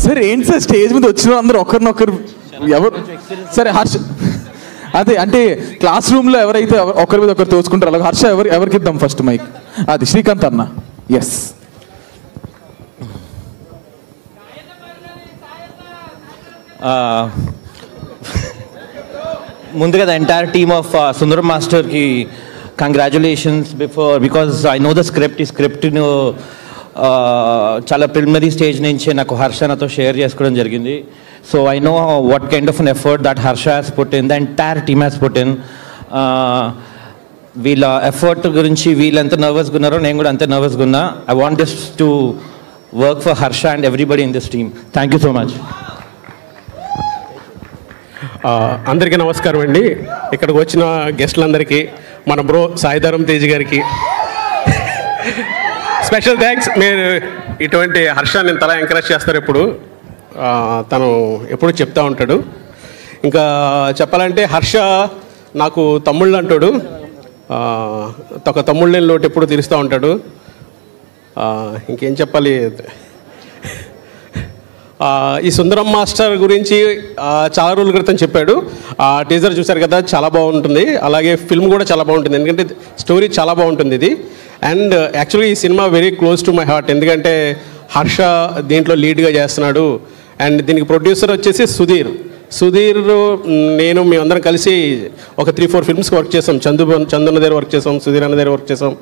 Sir ఏంటి సార్ స్టేజ్ మీద వచ్చిన అందరూ ఒకరినొకరు ఎవరు సరే హర్ష అదే అంటే క్లాస్ రూమ్లో ఎవరైతే ఒకరి మీద ఒకరు తోచుకుంటారు అలాగే హర్ష ఎవరికి ఇద్దాం ఫస్ట్ మైక్? అది శ్రీకాంత్ అన్న. ఎస్. ముందుగా ద ఎంటైర్ టీమ్ ఆఫ్ సుందరం మాస్టర్కి congratulations because I know the script. ఈ స్క్రిప్ట్ను చాలా ప్రిలిమినరీ స్టేజ్ నుంచే నాకు హర్ష నాతో షేర్ చేసుకోవడం జరిగింది. So I know what kind of an effort that Harsha has put in, the entire team has put in. వీళ్ళ ఎఫర్ట్ గురించి వీళ్ళు ఎంత నర్వస్గా ఉన్నారో నేను కూడా అంతే నర్వస్గా ఉన్నా. I want this to work for Harsha and everybody in this team. Thank you so much. అందరికీ నమస్కారం అండి. ఇక్కడికి వచ్చిన గెస్టులందరికీ, మన బ్రో సాయిధరం తేజ్ గారికి స్పెషల్ థ్యాంక్స్. మీరు ఇటువంటి హర్షాన్ని ఇంతలా ఎంకరేజ్ చేస్తారు ఎప్పుడు, తను ఎప్పుడు చెప్తా ఉంటాడు. ఇంకా చెప్పాలంటే హర్ష నాకు తమ్ముళ్ళు అంటాడు, ఒక తమ్ముళ్ళు లేని లోటు ఎప్పుడు తీరుస్తూ ఉంటాడు. ఇంకేం చెప్పాలి. ఈ సుందరం మాస్టర్ గురించి చాలా రోజుల క్రితం చెప్పాడు. టీజర్ చూశారు కదా, చాలా బాగుంటుంది. అలాగే ఫిల్మ్ కూడా చాలా బాగుంటుంది, ఎందుకంటే స్టోరీ చాలా బాగుంటుంది ఇది. అండ్ యాక్చువల్లీ ఈ cinema very close to my heart, ఎందుకంటే హర్ష దీంట్లో లీడ్గా చేస్తున్నాడు. అండ్ దీనికి ప్రొడ్యూసర్ వచ్చేసి సుధీర్ నేను మేమందరం కలిసి ఒక 3-4 ఫిల్మ్స్కి వర్క్ చేసాం. చందన్న దగ్గర వర్క్ చేసాం, సుధీర్ అన్న దగ్గర వర్క్ చేసాం.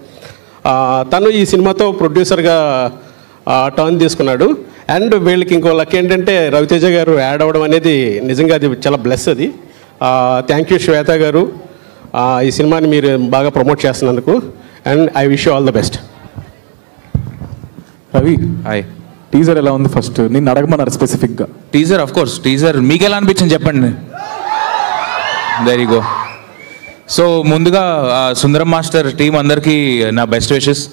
తను ఈ సినిమాతో ప్రొడ్యూసర్గా టర్న్ తీసుకున్నాడు. అండ్ వీళ్ళకి ఇంకో లక్ ఏంటంటే రవితేజ గారు యాడ్ అవ్వడం అనేది నిజంగా అది చాలా బ్లెస్. అది థ్యాంక్ యూ శ్వేత గారు, ఈ సినిమాని మీరు బాగా ప్రమోట్ చేస్తున్నందుకు. And I wish you all the best. Ravi, hi. Teaser ఎలా ఉంది? ఫస్ట్ నిన్ను అడగమన్నారు స్పెసిఫిక్గా. టీజర్ ఆఫ్ కోర్స్, టీజర్ మీకు ఎలా అనిపించింది చెప్పండి. There you go. సో ముందుగా సుందరం మాస్టర్ టీం అందరికీ నా best wishes.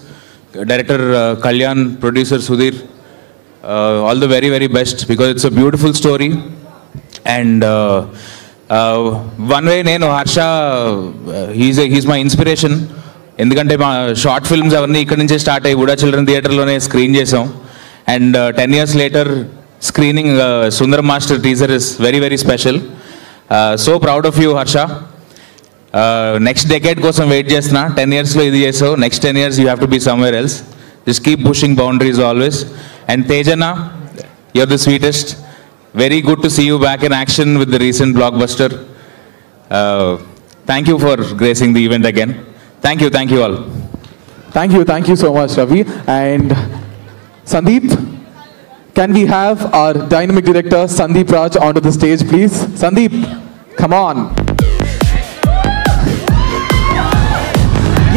Director Kalyan, producer Sudheer, all the very very best because it's a beautiful story. And one way నేను హర్ష హీస్ మై ఇన్స్పిరేషన్. ఎందుకంటే మా షార్ట్ ఫిల్మ్స్ అవన్నీ ఇక్కడ నుంచే స్టార్ట్ అయ్యి కూడా చిల్డ్రన్ థియేటర్లోనే స్క్రీన్ చేసాం. And 10 years later screening Sundaram master teaser is very very special. So proud of you Harsha. Next decade కోసం వెయిట్ చేస్తున్నా. 10 yearsలో ఇది చేసావు, నెక్స్ట్ 10 years you have to be somewhere else. Just keep pushing boundaries always. And తేజన్న, you're the sweetest. Very good to see you back in action with the recent blockbuster. Thank you for gracing the event again. Thank you all. Thank you so much, Ravi. And Sandeep, can we have our dynamic director Sandeep Raj onto the stage, please? Sandeep, come on.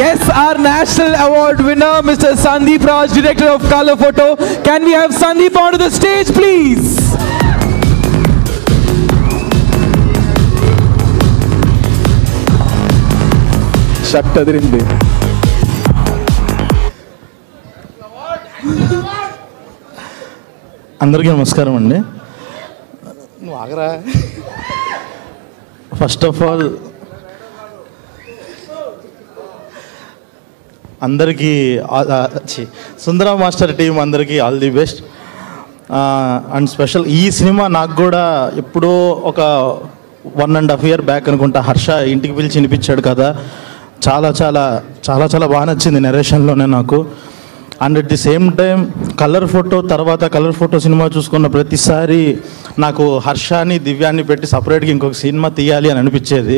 Yes, our national award winner, Mr. Sandeep Raj, director of Color Photo. Can we have Sandeep onto the stage, please? Shut అదిరింది. అందరికీ నమస్కారం అండి. నువ్వు ఆగరా. ఫస్ట్ ఆఫ్ ఆల్ అందరికీ సుందరం మాస్టర్ టీం అందరికీ all the best. And special ఈ సినిమా నాకు కూడా ఎప్పుడో ఒక 1.5 year బ్యాక్ అనుకుంటా హర్ష ఇంటికి పిలిచి వినిపించాడు కదా. చాలా చాలా చాలా చాలా బాగా నచ్చింది నెరేషన్లోనే నాకు. And at the same time colour photo cinema చూసుకున్న ప్రతిసారి నాకు హర్షాని దివ్యాన్ని పెట్టి సపరేట్గా ఇంకొక సినిమా తీయాలి అని అనిపించేది.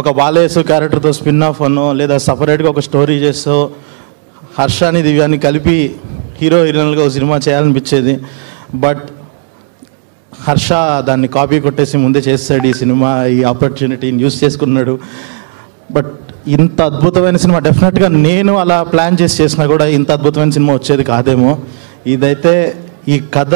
ఒక బాలేసు క్యారెక్టర్తో స్పిన్ ఆఫ్ అనో లేదా సపరేట్గా ఒక స్టోరీ చేస్తూ హర్షాని దివ్యాన్ని కలిపి హీరో హీరోయిన్గా ఒక సినిమా చేయాలనిపించేది. బట్ హర్ష దాన్ని కాపీ కొట్టేసి ముందే చేస్తాడు ఈ సినిమా. ఈ ఆపర్చునిటీని యూస్ చేసుకున్నాడు. బట్ ఇంత అద్భుతమైన సినిమా డెఫినెట్గా నేను అలా ప్లాన్ చేసినా కూడా ఇంత అద్భుతమైన సినిమా వచ్చేది కాదేమో. ఇదైతే ఈ కథ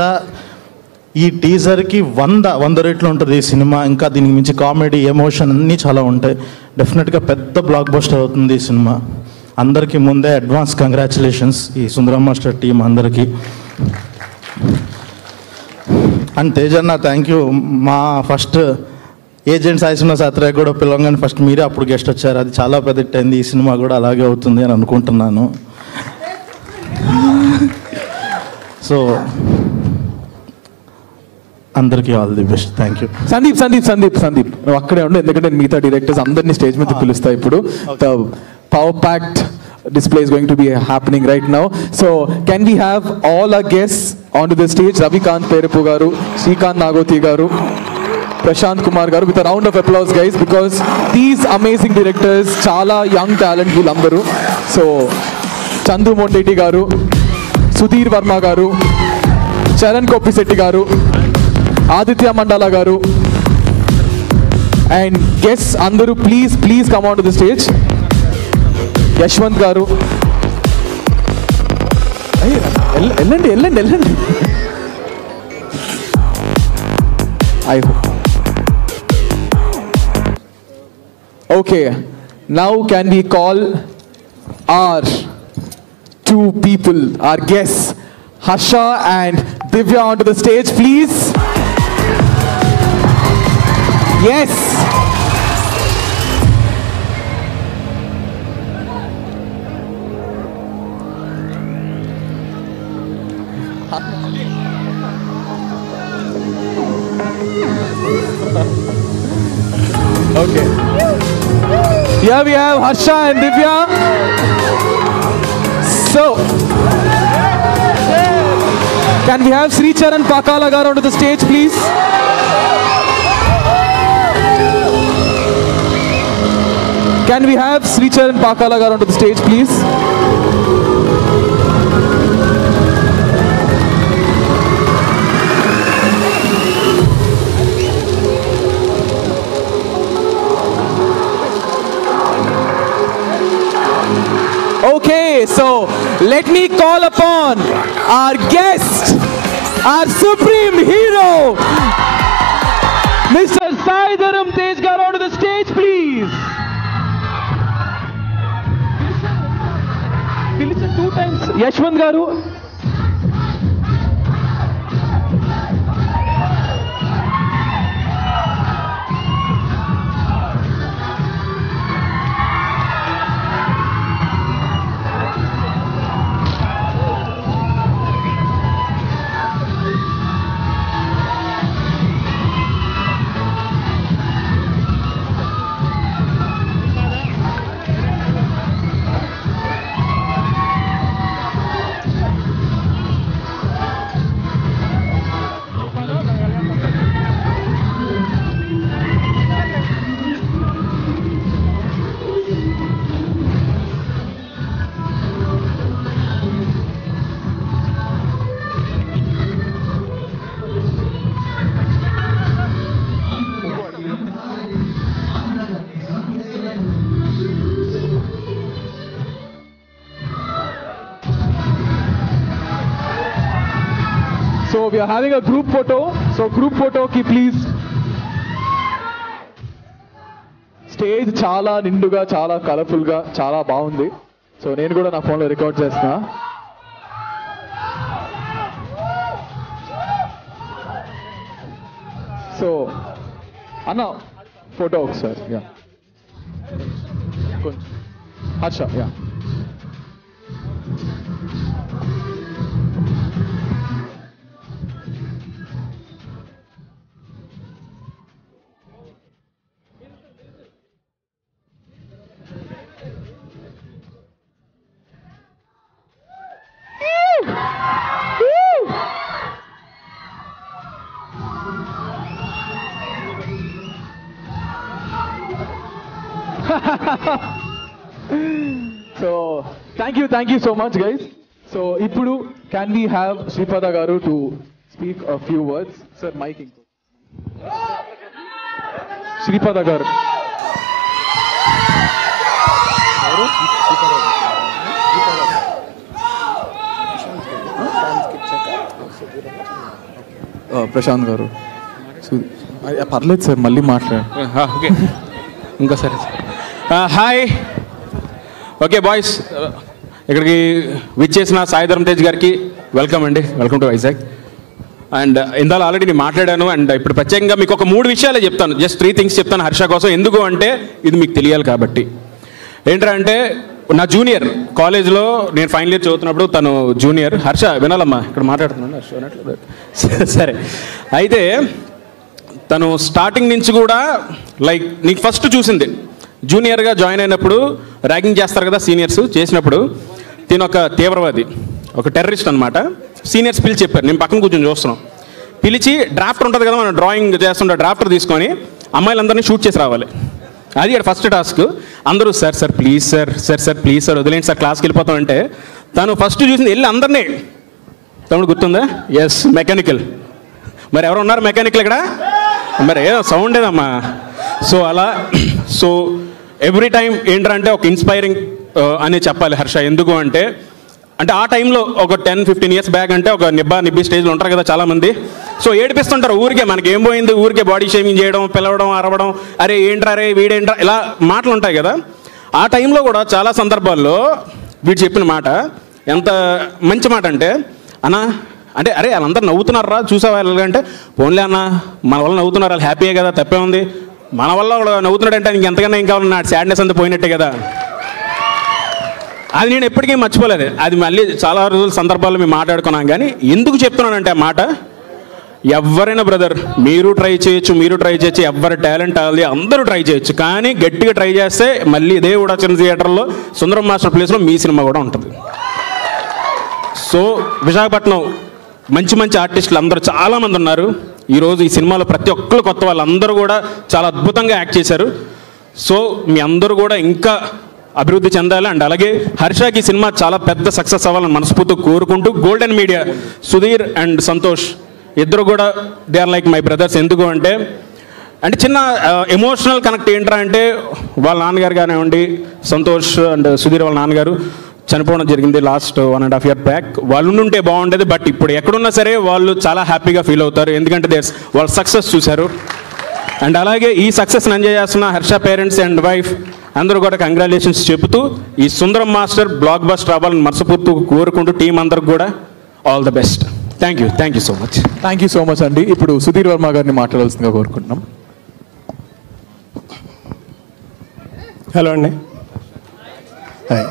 ఈ టీజర్కి 100 రెట్లు ఉంటుంది ఈ సినిమా. ఇంకా దీనికి మించి కామెడీ, ఎమోషన్ అన్నీ చాలా ఉంటాయి. డెఫినెట్గా పెద్ద బ్లాక్ బస్టర్ అవుతుంది ఈ సినిమా. అందరికీ ముందే అడ్వాన్స్ కంగ్రాచులేషన్స్ ఈ సుందరం మాస్టర్ టీం అందరికీ. అండ్ తేజన్న థ్యాంక్ యూ. మా ఫస్ట్ ఏజెంట్ సాయి శ్రీనివాస్ సాత్రే కూడా పిలవంగానే ఫస్ట్ మీరే అప్పుడు గెస్ట్ వచ్చారు. అది చాలా పెద్ద హిట్ అయింది. ఈ సినిమా కూడా అలాగే అవుతుంది అని అనుకుంటున్నాను. సో అందరికీ all the best. Thank you. Sandeep నువ్వు అక్కడే ఉండు, ఎందుకంటే మిగతా డైరెక్టర్స్ అందరినీ స్టేజ్ మీద పిలుస్తా. ఇప్పుడు power packed display is going to be happening right now. So can we have all our guests onto the stage? Ravikant Perepu garu, Srikanth Nagoti garu, Prashant Kumar garu, with a round of applause guys, because these amazing directors chala young talent villandaru. So Chandu Mondeti garu, Sudhir Verma garu, Charan Koppisetti garu, Aditya Mandala garu, and guests andaru please come onto the stage. Yashwant గారు, వెళ్ళండి. Okay, now can we call our two people, our guests, Harsha and Divya, onto the stage, please? Yes. Okay. Here we have Harsha and Divya. So, can we have Sri Charan Pakala garu onto the stage, please? Can we have Sri Charan Pakala garu onto the stage, please? Okay, so let me call upon our guest, our supreme hero, Mr. Sai Dharam Tej garu onto the stage, please. Pilisa 2 times. Yashwant garu. So we're having a group photo. So group ఫోటోకి ప్లీజ్. స్టేజ్ చాలా నిండుగా, చాలా కలర్ఫుల్గా, చాలా బాగుంది. సో నేను కూడా నా ఫోన్లో రికార్డ్ చేస్తున్నా. సో అన్న ఫోటో ఒకసారి. యా కొంచెం Harsha. Yeah so thank you so much guys. So ఇప్పుడు క్యాన్ వీ హ్యావ్ శ్రీపద గారు to speak a few words. Sir mic ఇంకో. శ్రీపద గారు. ప్రశాంత్ గారు. పర్లేదు సార్, మళ్ళీ మాట్లాడు. ఓకే ఇంకోసారి. హాయ్. ఓకే బాయ్స్, ఇక్కడికి విచ్చేసిన సాయి ధర్మ తేజ్ గారికి వెల్కమ్ అండి. Welcome to Vizag. అండ్ ఇందాక ఆల్రెడీ నేను మాట్లాడాను. అండ్ ఇప్పుడు ప్రత్యేకంగా మీకు ఒక 3 విషయాలే చెప్తాను. జస్ట్ 3 థింగ్స్ చెప్తాను హర్ష కోసం. ఎందుకు అంటే ఇది మీకు తెలియాలి కాబట్టి. ఏంటంటే నా జూనియర్ కాలేజ్లో నేను ఫైనల్ ఇయర్ చదువుతున్నప్పుడు తను జూనియర్. హర్ష వినాలమ్మా, ఇక్కడ మాట్లాడుతున్నాను హర్ష వినట్లేదు. సరే, అయితే తను స్టార్టింగ్ నుంచి కూడా లైక్ నీకు ఫస్ట్ చూసింది జూనియర్గా జాయిన్ అయినప్పుడు ర్యాగింగ్ చేస్తారు కదా సీనియర్స్. చేసినప్పుడు తిను ఒక తీవ్రవాది, ఒక టెర్రరిస్ట్ అనమాట. సీనియర్స్ పిలిచి చెప్పారు, నేను పక్కన కూర్చొని చూస్తున్నాం. పిలిచి డ్రాఫ్టర్ ఉంటుంది కదా, మనం డ్రాయింగ్ చేస్తుంటే డ్రాఫ్టర్ తీసుకొని అమ్మాయిలందరినీ షూట్ చేసి రావాలి. అది ఇక్కడ ఫస్ట్ టాస్క్. అందరూ sir please sir please sir వదిలేండి సార్ క్లాస్కి వెళ్ళిపోతాం అంటే తను ఫస్ట్ చూసింది వెళ్ళి అందరినీ. తమ్ముడు గుర్తుందా? Yes, mechanical. మరి ఎవరు ఉన్నారు మెకానికల్ ఇక్కడ? మరి ఏదో సౌండ్ ఏదమ్మా. సో అలా సో ఎవ్రీ టైం ఏంటంటే ఒక ఇన్స్పైరింగ్ అని చెప్పాలి హర్ష. ఎందుకు అంటే ఆ టైంలో ఒక 10-15 ఇయర్స్ బ్యాక్ అంటే ఒక నిబ్బి స్టేజ్లో ఉంటారు కదా చాలామంది. సో ఏడిపిస్తుంటారు ఊరికే, మనకి ఏం పోయింది, ఊరికే బాడీ షేమింగ్ చేయడం, పిలవడం, అరవడం, అరే ఏంట్రా రే వీడేంట్రా, ఇలా మాటలు ఉంటాయి కదా. ఆ టైంలో కూడా చాలా సందర్భాల్లో వీడు చెప్పిన మాట ఎంత మంచి మాట అంటే, అన్నా అంటే అరే వాళ్ళందరూ నవ్వుతున్నారా చూసావా అంటే, పోన్లే అన్న మన వల్ల నవ్వుతున్నారు, వాళ్ళు హ్యాపీయే కదా, తప్పే ఉంది. మన వల్ల నవ్వుతున్నాడంటే ఇంకెంతకన్నా ఇంకా నా సాడ్నెస్ అంతా పోయినట్టే కదా. అది నేను ఎప్పటికీ మర్చిపోలేదు. అది మళ్ళీ చాలా రోజుల సందర్భాల్లో మేము మాట్లాడుకున్నాం. కానీ ఎందుకు చెప్తున్నానంటే ఆ మాట, ఎవరైనా బ్రదర్ మీరు ట్రై చేయొచ్చు, ఎవరి టాలెంట్ అది అందరూ ట్రై చేయొచ్చు. కానీ గట్టిగా ట్రై చేస్తే మళ్ళీ ఇదే కూడా చిన్న థియేటర్లో సుందరం మాస్టర్ ప్లేస్లో మీ సినిమా కూడా ఉంటుంది. సో విశాఖపట్నం మంచి ఆర్టిస్టులు అందరూ చాలామంది ఉన్నారు. ఈరోజు ఈ సినిమాలో ప్రతి ఒక్కరు కొత్త వాళ్ళందరూ కూడా చాలా అద్భుతంగా యాక్ట్ చేశారు. సో మీ అందరూ కూడా ఇంకా అభివృద్ధి చెందాలి. అండ్ అలాగే హర్షకి సినిమా చాలా పెద్ద సక్సెస్ అవ్వాలని మనస్ఫూర్తిగా కోరుకుంటూ, Golden Media Sudhir and Santosh ఇద్దరు కూడా they are like my brothers. ఎందుకు అంటే చిన్న ఎమోషనల్ కనెక్ట్ ఏంట్రా అంటే వాళ్ళ నాన్నగారు కానివ్వండి, సంతోష్ అండ్ సుధీర్ వాళ్ళ నాన్నగారు చనిపోవడం జరిగింది లాస్ట్ 1.5 year బ్యాక్. వాళ్ళు ఉంటే బాగుండేది. బట్ ఇప్పుడు ఎక్కడున్నా సరే వాళ్ళు చాలా హ్యాపీగా ఫీల్ అవుతారు, ఎందుకంటే వాళ్ళు సక్సెస్ చూశారు. అండ్ అలాగే ఈ సక్సెస్ని ఎంజాయ్ చేస్తున్న హర్ష పేరెంట్స్ అండ్ వైఫ్ అందరూ కూడా కంగ్రాచులేషన్స్ చెబుతూ ఈ సుందరం మాస్టర్ బ్లాక్ బస్టర్ అవ్వాలని మనస్ఫూర్తిగా కోరుకుంటూ టీం అందరికి కూడా all the best. Thank you so much. Thank you so much అండి. ఇప్పుడు సుధీర్ వర్మ గారిని మాట్లాడాల్సిందిగా కోరుకుంటున్నాం. హలో అండి. హాయ్.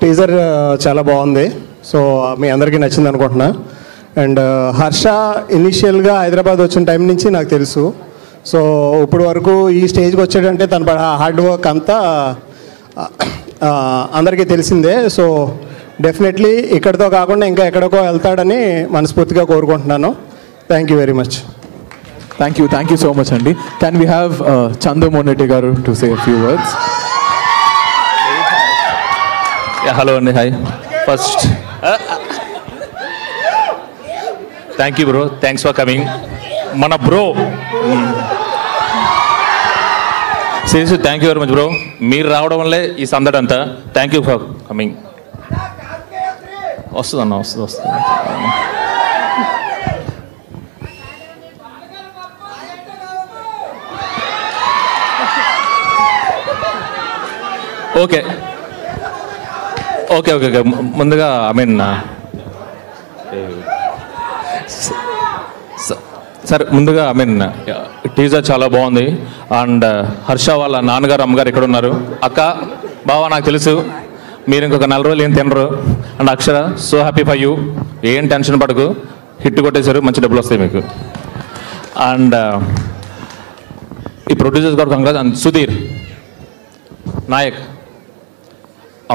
టీజర్ చాలా బాగుంది. సో మీ అందరికీ నచ్చింది అనుకుంటున్నా. అండ్ హర్ష ఇనిషియల్గా హైదరాబాద్ వచ్చిన టైం నుంచి నాకు తెలుసు. సో ఇప్పుడు వరకు ఈ స్టేజ్కి వచ్చాడంటే తన హార్డ్ వర్క్ అంతా అందరికీ తెలిసిందే. సో డెఫినెట్లీ ఇక్కడితో కాకుండా ఇంకా ఎక్కడికో వెళ్తాడని మనస్ఫూర్తిగా కోరుకుంటున్నాను. Thank you very much. Thank you so much అండి. Can we have Chandu Monetti గారు to say few words. Hello అండి, hi. First thank you bro, thanks for coming. మన bro seriously thank you very much bro. మీరు రావడం వల్లే ఈ సందడి అంతా. Thank you for coming. వస్తుందన్న వస్తుంది. ఓకే ఓకే ఓకే ఓకే ముందుగా ఐ మీన్ సార్ ముందుగా ఐ మీన్ టీజర్ చాలా బాగుంది. అండ్ హర్ష వాళ్ళ నాన్నగారు అమ్మగారు ఎక్కడ ఉన్నారు? అక్క బావా నాకు తెలుసు మీరు ఇంకొక 4 రోజులు ఏం తినరు. And Akshara so happy for you, ఏం టెన్షన్ పడకు, హిట్ కొట్టేశారు, మంచి డబ్బులు వస్తాయి మీకు. అండ్ ఈ ప్రొడ్యూసర్స్ గారు కంగ్రాట్స్. అండ్ సుధీర్ నాయక్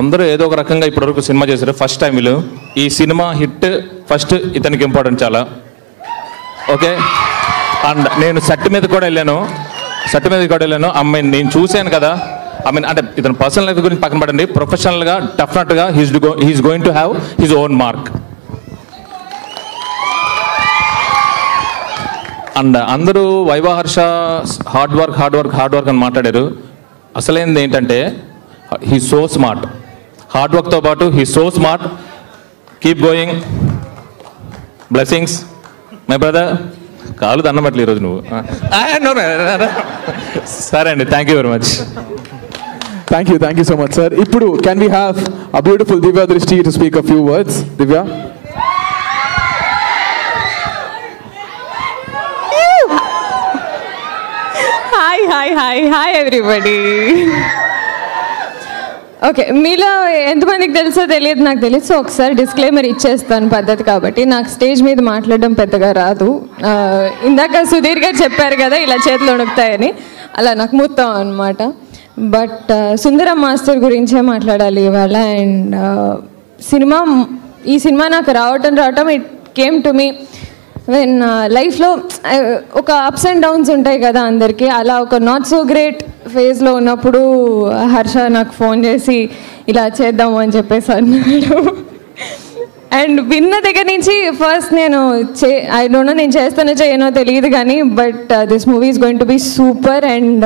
అందరూ ఏదో ఒక రకంగా ఇప్పటివరకు సినిమా చేశారు. ఫస్ట్ టైం వీళ్ళు ఈ సినిమా హిట్ ఫస్ట్ ఇతనికి ఇంపార్టెంట్ చాలా. ఓకే. అండ్ నేను సెట్ మీద కూడా వెళ్ళాను. అమ్మాయి నేను చూశాను కదా. ఐ మీన్ అంటే ఇతను పర్సనల్ లైఫ్ గురించి పక్కన పడండి, ప్రొఫెషనల్గా డెఫినెట్గా he's going to have his own mark. And అందరూ వైవా హర్ష హార్డ్ వర్క్ అని మాట్లాడారు. అసలేంది ఏంటంటే హీ సో స్మార్ట్. హార్డ్ వర్క్తో పాటు he so smart. Keep going. Blessings my brother. కాలు దండమట్లే ఈరోజు నువ్వు. సరే అండి, thank you very much. Thank you so much sir. ఇప్పుడు can we have a beautiful Divya Drishti to speak a few words. Divya. Hi everybody. Okay, మీలో ఎంతమందికి తెలుసో తెలియదు, నాకు తెలియదు. సో ఒకసారి డిస్క్లైమర్ ఇచ్చేస్తాను పద్ధతి కాబట్టి. నాకు స్టేజ్ మీద మాట్లాడడం పెద్దగా రాదు. ఇందాక సుధీర్ గారు చెప్పారు కదా ఇలా చేతులు వణుకుతాయని, అలా నాకు మొత్తం అనమాట. బట్ సుందరం మాస్టర్ గురించే మాట్లాడాలి ఇవాళ. అండ్ ఈ సినిమా నాకు రావటం it came to me when లైఫ్లో ఒక అప్స్ అండ్ డౌన్స్ ఉంటాయి కదా అందరికీ. అలా ఒక నాట్ సో గ్రేట్ ఫేజ్లో ఉన్నప్పుడు హర్ష నాకు ఫోన్ చేసి ఇలా చేద్దాము అని చెప్పేసి అన్నాడు. అండ్ విన్న దగ్గర నుంచి ఫస్ట్ నేను ఐ డోంట్ నో నేను చేస్తానో చేయనో తెలియదు కానీ, but this movie is going to be super. And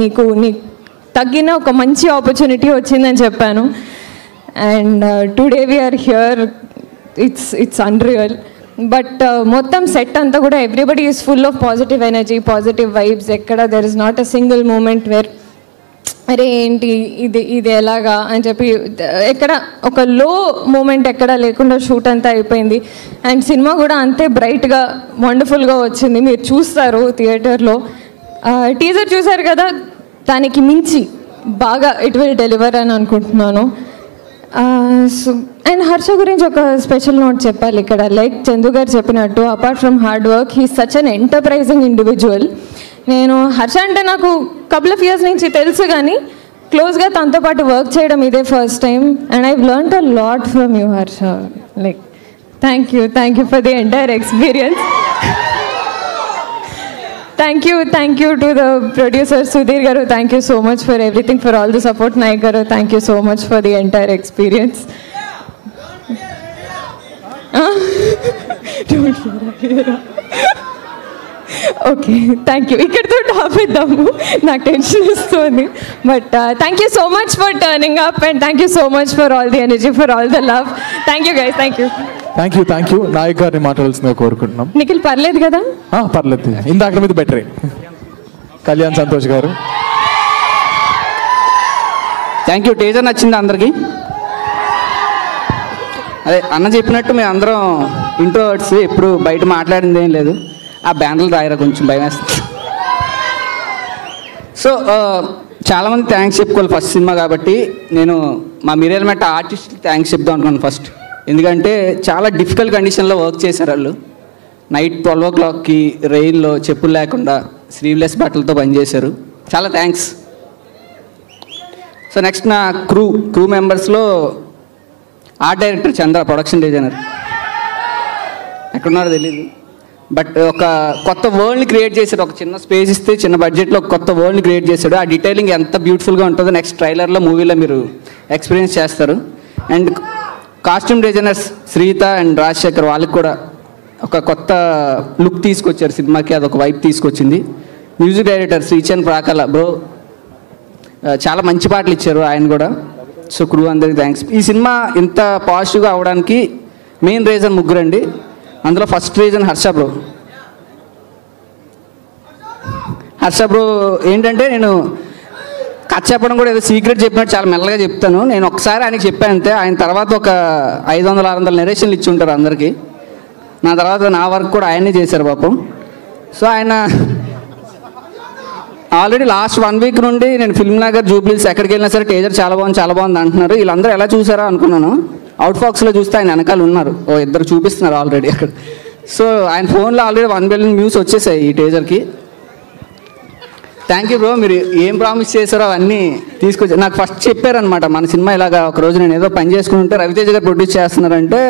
నీకు తగ్గిన ఒక మంచి ఆపర్చునిటీ వచ్చిందని చెప్పాను. And today we are here, it's unreal. But మొత్తం సెట్ అంతా కూడా everybody is full of positive energy, positive vibes. ఎక్కడ there is not a single moment where అరే ఏంటి ఇది ఎలాగా అని చెప్పి ఎక్కడ ఒక లో మూమెంట్ ఎక్కడ లేకుండా షూట్ అంతా అయిపోయింది. అండ్ సినిమా కూడా అంతే బ్రైట్గా వండర్ఫుల్గా వచ్చింది. మీరు చూస్తారు థియేటర్లో. టీజర్ చూసారు కదా, దానికి మించి బాగా ఇట్ విల్ డెలివర్ అని అనుకుంటున్నాను. అండ్ హర్ష గురించి ఒక స్పెషల్ నోట్ చెప్పాలి ఇక్కడ. లైక్ చందు గారు చెప్పినట్టు apart from hard work he such an enterprising individual. నేను హర్ష అంటే నాకు కపుల్ ఆఫ్ ఇయర్స్ నుంచి తెలుసు కానీ క్లోజ్గా తనతో పాటు వర్క్ చేయడం ఇదే first time. And I've learned a lot from you Harsha. Like thank you for the entire experience. Thank you to the producer Sudhir garu. Thank you so much for everything, for all the support. Nayak garu, thank you so much for the entire experience. Don't hear. Okay, thank you. ikkadto ఆపేద్దాము, నాకు టెన్షన్ ఇస్తుంది. But thank you so much for turning up and thank you so much for all the energy, for all the love. Thank you guys, thank you. Naik గారిని మాట్లాడాల్సిందిగా కోరుకుంటున్నాం. నిఖిల్ పర్లేదు కదా? పర్లేదు, ఇందాక మీద బెటరే. కళ్యాణ్ సంతోష్ గారు. Thank you. టీజర్ నచ్చింది అందరికీ? అదే అన్న చెప్పినట్టు మేము అందరం ఇంట్రోవర్ట్స్, ఎప్పుడు బయట మాట్లాడింది ఏం లేదు. ఆ బ్యానర్లు రాయరా కొంచెం భయం వేస్తుంది. సో చాలామంది థ్యాంక్స్ చెప్పుకోవాలి ఫస్ట్ సినిమా కాబట్టి. నేను మా మిరియల్ మెట్ట ఆర్టిస్ట్కి థ్యాంక్స్ చెప్దాం అనుకున్నాను ఫస్ట్. ఎందుకంటే చాలా డిఫికల్ట్ కండిషన్లో వర్క్ చేశారు వాళ్ళు. నైట్ 12 o'clockకి రెయిన్లో చెప్పులు లేకుండా స్లీవ్లెస్ బట్టలతో పనిచేశారు. చాలా థ్యాంక్స్. సో నెక్స్ట్ నా క్రూ మెంబర్స్లో ఆర్ట్ డైరెక్టర్ చంద్ర, ప్రొడక్షన్ డిజైనర్ ఎక్కడున్నారో తెలియదు. బట్ ఒక కొత్త వరల్డ్ని క్రియేట్ చేశాడు. ఒక చిన్న స్పేస్ ఇస్తే చిన్న బడ్జెట్లో ఒక కొత్త వరల్డ్ని క్రియేట్ చేశాడు. ఆ డీటెయిలింగ్ ఎంత బ్యూటిఫుల్గా ఉంటుందో నెక్స్ట్ ట్రైలర్లో మూవీలో మీరు ఎక్స్పీరియన్స్ చేస్తారు. And costume designers Sritha and Rajasekhar, వాళ్ళకి కూడా ఒక కొత్త లుక్ తీసుకొచ్చారు సినిమాకి, అదొక వైపు తీసుకొచ్చింది. మ్యూజిక్ డైరెక్టర్ శ్రీచంద్ ప్రాకల బ్రో చాలా మంచి పాటలు ఇచ్చారు ఆయన కూడా. సో క్రూ అందరికి థ్యాంక్స్. ఈ సినిమా ఇంత పాజిటివ్గా అవడానికి మెయిన్ రీజన్ ముగ్గురండి. అందులో first reason Harsha bro. Harsha bro ఏంటంటే, నేను కథ చెప్పడం కూడా ఏదో సీక్రెట్ చెప్పినట్టు చాలా మెల్లగా చెప్తాను. నేను ఒకసారి ఆయనకి చెప్పాను అంతే. ఆయన తర్వాత ఒక 500-600 నెరేషన్లు ఇచ్చి ఉంటారు అందరికీ. నా తర్వాత నా వర్క్ కూడా ఆయనే చేశారు పాపం. సో ఆయన ఆల్రెడీ లాస్ట్ 1 వీక్ నుండి నేను ఫిల్మ్ నగర్, జూబ్లీస్ ఎక్కడికి వెళ్ళినా సరే టేజర్ చాలా బాగుంది అంటున్నారు. వీళ్ళందరూ ఎలా చూసారా అనుకున్నాను. అవుట్ ఫాక్స్లో చూస్తే ఆయన వెనకాల ఉన్నారు, ఇద్దరు చూపిస్తున్నారు ఆల్రెడీ అక్కడ. సో ఆయన ఫోన్లో ఆల్రెడీ 1 బిలియన్ వ్యూస్ వచ్చేసాయి ఈ టేజర్కి. Thank you bro. మీరు ఏం ప్రామిస్ చేశారో అవన్నీ తీసుకొచ్చి నాకు ఫస్ట్ చెప్పారనమాట. మన సినిమా ఇలాగా ఒకరోజు నేను ఏదో పని చేసుకుని ఉంటే రవితేజ గారు ప్రొడ్యూస్ చేస్తున్నారంటే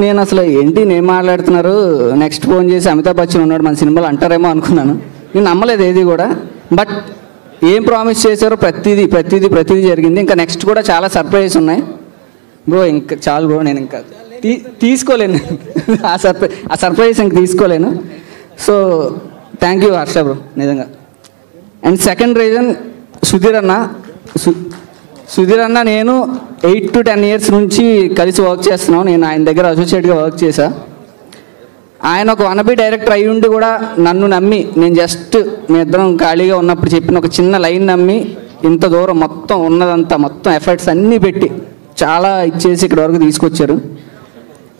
నేను అసలు ఏంటి నేను మాట్లాడుతున్నారు, నెక్స్ట్ ఫోన్ చేసి అమితాబ్ బచ్చన్ ఉన్నాడు మన సినిమాలో అంటారేమో అనుకున్నాను. నేను నమ్మలేదు ఏది కూడా. బట్ ఏం ప్రామిస్ చేశారో ప్రతిదీ జరిగింది. ఇంకా నెక్స్ట్ కూడా చాలా సర్ప్రైజ్ ఉన్నాయి బ్రో. ఇంకా చాలు బ్రో, నేను ఇంకా తీసుకోలేను ఆ సర్ప్రైజ్ ఇంక తీసుకోలేను. So thank you Harsha bro నిజంగా. అండ్ సెకండ్ రీజన్ సుధీర్ అన్న. సుధీర్ అన్న నేను 8 to 10 years నుంచి కలిసి వర్క్ చేస్తున్నాం. నేను ఆయన దగ్గర అసోసియేట్గా వర్క్ చేశా. ఆయన ఒక వనబీ డైరెక్టర్ అయ్యి ఉండి కూడా నన్ను నమ్మి, నేను జస్ట్ మీ ఇద్దరం ఖాళీగా ఉన్నప్పుడు చెప్పిన ఒక చిన్న లైన్ నమ్మి ఇంత దూరం మొత్తం ఉన్నదంతా మొత్తం ఎఫర్ట్స్ అన్నీ పెట్టి చాలా ఇచ్చేసి ఇక్కడ వరకు తీసుకొచ్చారు.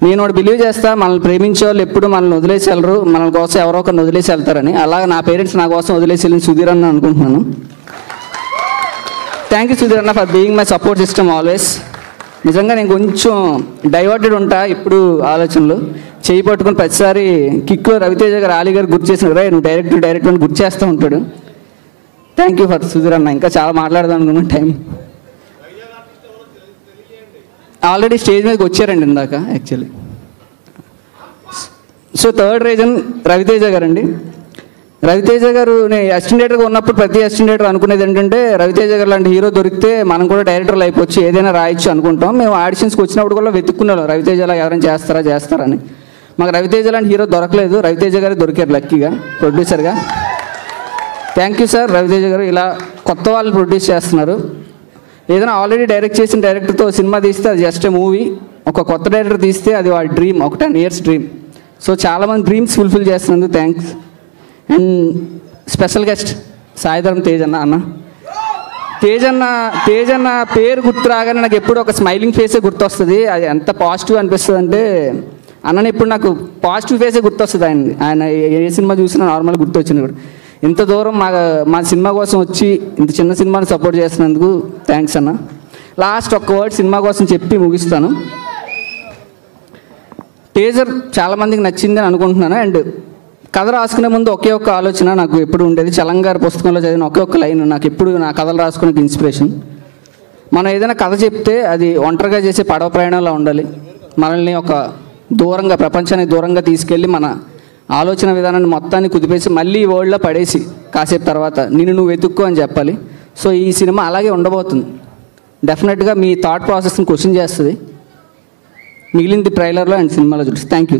నేను ఒకటి బిలీవ్ చేస్తా, మనల్ని ప్రేమించే వాళ్ళు ఎప్పుడు మనల్ని వదిలేసి వెళ్ళరు, మన కోసం ఎవరో ఒకరిని వదిలేసి వెళ్తారని. అలాగే నా పేరెంట్స్ నా కోసం వదిలేసి వెళ్ళిన సుధీర్ అన్న అనుకుంటున్నాను. థ్యాంక్ యూ సుధీర్ అన్న for being my support system always. నిజంగా నేను కొంచెం డైవర్టెడ్ ఉంటా ఇప్పుడు ఆలోచనలు. చేయి పట్టుకుని ప్రతిసారి కిక్లో రవితేజ గారు ఆలీ గారు గుర్తు చేసిన రా నువ్వు డైరెక్ట్ అని గుర్తు చేస్తూ ఉంటాడు. థ్యాంక్ యూ ఫర్ సుధీర్ అన్న. ఇంకా చాలా మాట్లాడదాం అనుకున్నాను, టైం ఆల్రెడీ స్టేజ్ మీదకి వచ్చారండి ఇందాక actually. So third reason Ravi Teja garu అండి. రవితేజ గారు నేను అసిస్టెంట్ డైరెక్టర్గా ఉన్నప్పుడు ప్రతి అసిస్టెంట్ డైరెక్టర్ అనుకునేది ఏంటంటే రవితేజ గారు లాంటి హీరో దొరికితే మనం కూడా డైరెక్టర్లు అయిపోవచ్చు, ఏదైనా రాయొచ్చు అనుకుంటాం. మేము ఆడిషన్స్కి వచ్చినప్పుడు కూడా వెతుక్కున్నాం రవితేజలా ఎవరైనా చేస్తారని. మాకు రవితేజ లాంటి హీరో దొరకలేదు. రవితేజ గారు దొరికారు లక్కీగా ప్రొడ్యూసర్గా. థ్యాంక్ యూ సార్ రవితేజ గారు. ఇలా కొత్త వాళ్ళు ప్రొడ్యూస్ చేస్తున్నారు. ఏదైనా ఆల్రెడీ డైరెక్ట్ చేసిన డైరెక్టర్తో సినిమా తీస్తే అది జస్ట్ మూవీ. ఒక కొత్త డైరెక్టర్ తీస్తే అది వాడి డ్రీమ్, ఒక 10 years డ్రీమ్. సో చాలామంది డ్రీమ్స్ ఫుల్ఫిల్ చేస్తున్నందుకు thanks. And special guest Sai Dharam Tej అన్న. తేజ్ అన్న పేరు గుర్తు రాగానే నాకు ఎప్పుడు ఒక స్మైలింగ్ ఫేసే గుర్తొస్తుంది. అది ఎంత పాజిటివ్ అనిపిస్తుంది అంటే అన్నని ఎప్పుడు నాకు పాజిటివ్ ఫేసే గుర్తొస్తుంది. ఆయన ఏ సినిమా చూసినా నార్మల్గా గుర్తొచ్చింది కూడా. ఇంత దూరం మా సినిమా కోసం వచ్చి ఇంత చిన్న సినిమాని సపోర్ట్ చేసినందుకు థ్యాంక్స్ అన్న. లాస్ట్ ఒక్క వర్డ్ సినిమా కోసం చెప్పి ముగిస్తాను. టేజర్ చాలామందికి నచ్చిందని అనుకుంటున్నాను. అండ్ కథ రాసుకునే ముందు ఒకే ఒక్క ఆలోచన నాకు ఎప్పుడు ఉండేది. చలంగారు పుస్తకంలో చదివిన ఒకే ఒక్క లైన్ నాకు ఎప్పుడు నా కథలు రాసుకునే ఇన్స్పిరేషన్. మనం ఏదైనా కథ చెప్తే అది ఒంటరిగా చేసే పడవ ప్రయాణంలో ఉండాలి. మనల్ని ఒక దూరంగా ప్రపంచానికి దూరంగా తీసుకెళ్ళి మన ఆలోచన విధానాన్ని మొత్తాన్ని కుదిపేసి మళ్ళీ ఈ వరల్డ్లో పడేసి కాసేపు తర్వాత నువ్వు వెతుక్కో అని చెప్పాలి. సో ఈ సినిమా అలాగే ఉండబోతుంది. డెఫినెట్గా మీ థాట్ ప్రాసెస్ని క్వశ్చన్ చేస్తుంది. మిగిలింది ట్రైలర్లో అండ్ సినిమాలో చూసి. థ్యాంక్ యూ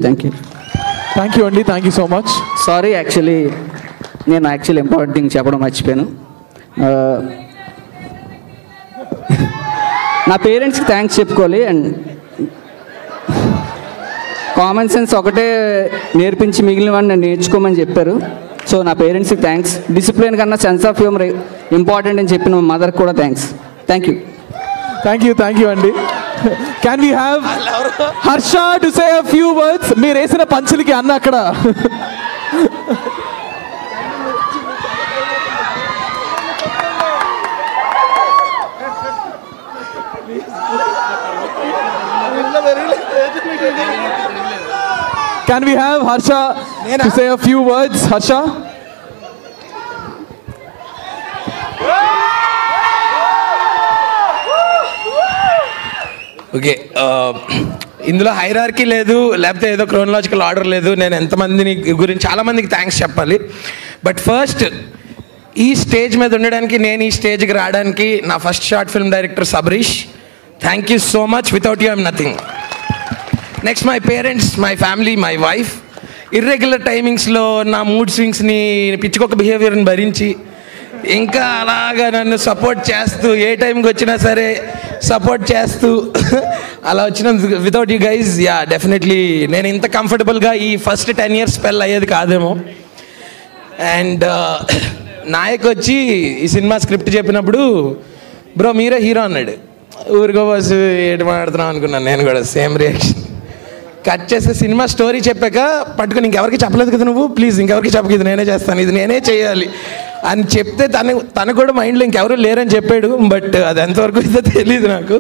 అండి. Thank you so much. Sorry నేను ఇంపార్టెంట్ థింగ్ చెప్పడం మర్చిపోయాను. నా పేరెంట్స్కి థ్యాంక్స్ చెప్పుకోవాలి. అండ్ కామన్ సెన్స్ ఒకటే నేర్పించి మిగిలిన వాడిని నేర్చుకోమని చెప్పారు. సో నా పేరెంట్స్కి థ్యాంక్స్. డిసిప్లిన్ కన్నా సెన్స్ ఆఫ్ హ్యూమర్ ఇంపార్టెంట్ అని చెప్పిన మా మదర్కి కూడా థ్యాంక్స్. థ్యాంక్ యూ అండి. Can we have Harsha to say a few words? మీరు వేసిన పంచులకి అన్న అక్కడ Can we have Harsha to say a few words? Harsha? Okay, ఇందులో హైరార్కీ లేదు, లేకపోతే ఏదో క్రోనలాజికల్ ఆర్డర్ లేదు. నేను ఎంతమందిని గురించి చాలామందికి థ్యాంక్స్ చెప్పాలి. బట్ ఫస్ట్ ఈ స్టేజ్ మీద ఉండడానికి, నేను ఈ స్టేజ్కి రావడానికి నా first short film director Sabarish. Thank you so much. Without you I'm nothing. Next my parents, my family, my wife. Irregular టైమింగ్స్లో నా మూడ్ స్వింగ్స్ని, పిచ్చుకొక బిహేవియర్ని భరించి ఇంకా అలాగా నన్ను సపోర్ట్ చేస్తూ, ఏ టైంకి వచ్చినా సరే సపోర్ట్ చేస్తూ అలా వచ్చినందుకు without you guys yeah definitely నేను ఇంత కంఫర్టబుల్గా ఈ ఫస్ట్ 10 years స్పెల్ అయ్యేది కాదేమో. అండ్ నాయక్ వచ్చి ఈ సినిమా స్క్రిప్ట్ చెప్పినప్పుడు బ్రో మీరే హీరో అన్నాడు. ఊరికో బస్సు ఏటి మాట్లాడుతున్నాం అనుకున్నాను నేను కూడా, సేమ్ రియాక్షన్. కట్ చేస్తే సినిమా స్టోరీ చెప్పాక పట్టుకుని ఇంకెవరికి చెప్పలేదు కదా నువ్వు, ప్లీజ్ ఇంకెవరికి చెప్పక, ఇది నేనే చేస్తాను, ఇది నేనే చేయాలి అని చెప్తే తను కూడా మైండ్లో ఇంకెవరు లేరని చెప్పాడు. బట్ అది ఎంతవరకు ఇదో తెలియదు నాకు.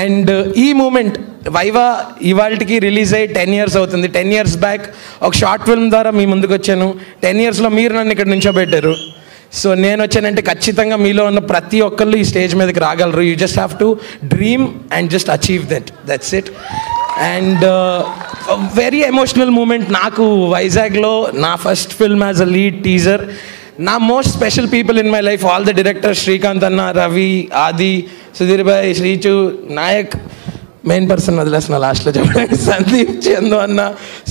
అండ్ ఈ మూమెంట్ వైవా ఇవాళకి రిలీజ్ అయ్యి 10 years అవుతుంది. 10 years బ్యాక్ ఒక షార్ట్ ఫిల్మ్ ద్వారా మీ ముందుకు వచ్చాను. 10 yearsలో మీరు నన్ను ఇక్కడ నుంచోబెట్టారు. సో నేను వచ్చానంటే ఖచ్చితంగా మీలో ఉన్న ప్రతి ఒక్కళ్ళు ఈ స్టేజ్ మీదకి రాగలరు. You just have to dream and just achieve that's it. And very emotional moment నాకు వైజాగ్లో నా first film as a lead teaser. నా most special people in my life, all the directors, Srikanth అన్న, రవి, ఆది, సుధీర్ భాయ్, శ్రీచు, నాయక్, మెయిన్ పర్సన్ వదిలేస్తున్నా లాస్ట్లో చెప్పడానికి, సందీప్, చందు అన్న,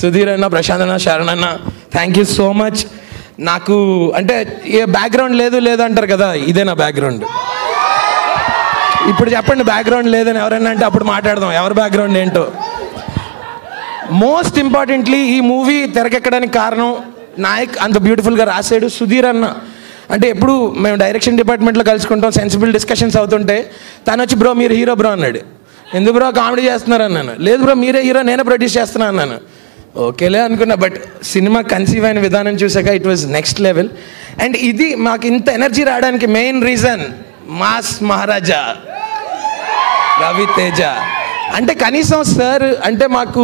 సుధీర్ అన్న, ప్రశాంత్ అన్న, శరణ్ అన్న, థ్యాంక్ యూ సో మచ్. నాకు అంటే ఏ బ్యాక్గ్రౌండ్ లేదు అంటారు కదా, ఇదే నా బ్యాక్గ్రౌండ్. ఇప్పుడు చెప్పండి బ్యాక్గ్రౌండ్ లేదని ఎవరైనా అంటే అప్పుడు మాట్లాడదాం ఎవరి బ్యాక్గ్రౌండ్ ఏంటో. మోస్ట్ ఇంపార్టెంట్లీ ఈ మూవీ తెరకెక్కడానికి కారణం నాయక్ అంత బ్యూటిఫుల్గా రాశాడు. సుధీర్ అన్న అంటే ఎప్పుడు మేము డైరెక్షన్ డిపార్ట్మెంట్లో కలుసుకుంటాం, సెన్సిబుల్ డిస్కషన్స్ అవుతుంటే తను వచ్చి బ్రో మీరు హీరో బ్రో అన్నాడు. ఎందుకు బ్రో కామెడీ చేస్తున్నారు అన్నాను. లేదు బ్రో మీరే హీరో, నేనే ప్రొడ్యూస్ చేస్తున్నాను అన్నాను. ఓకేలే అనుకున్నా. బట్ సినిమా కన్సీవ్ అయిన విధానం చూసాక it was next level. And ఇది మాకు ఇంత ఎనర్జీ రావడానికి మెయిన్ రీజన్ మాస్ మహారాజా రవితేజ. అంటే కనీసం సార్ అంటే మాకు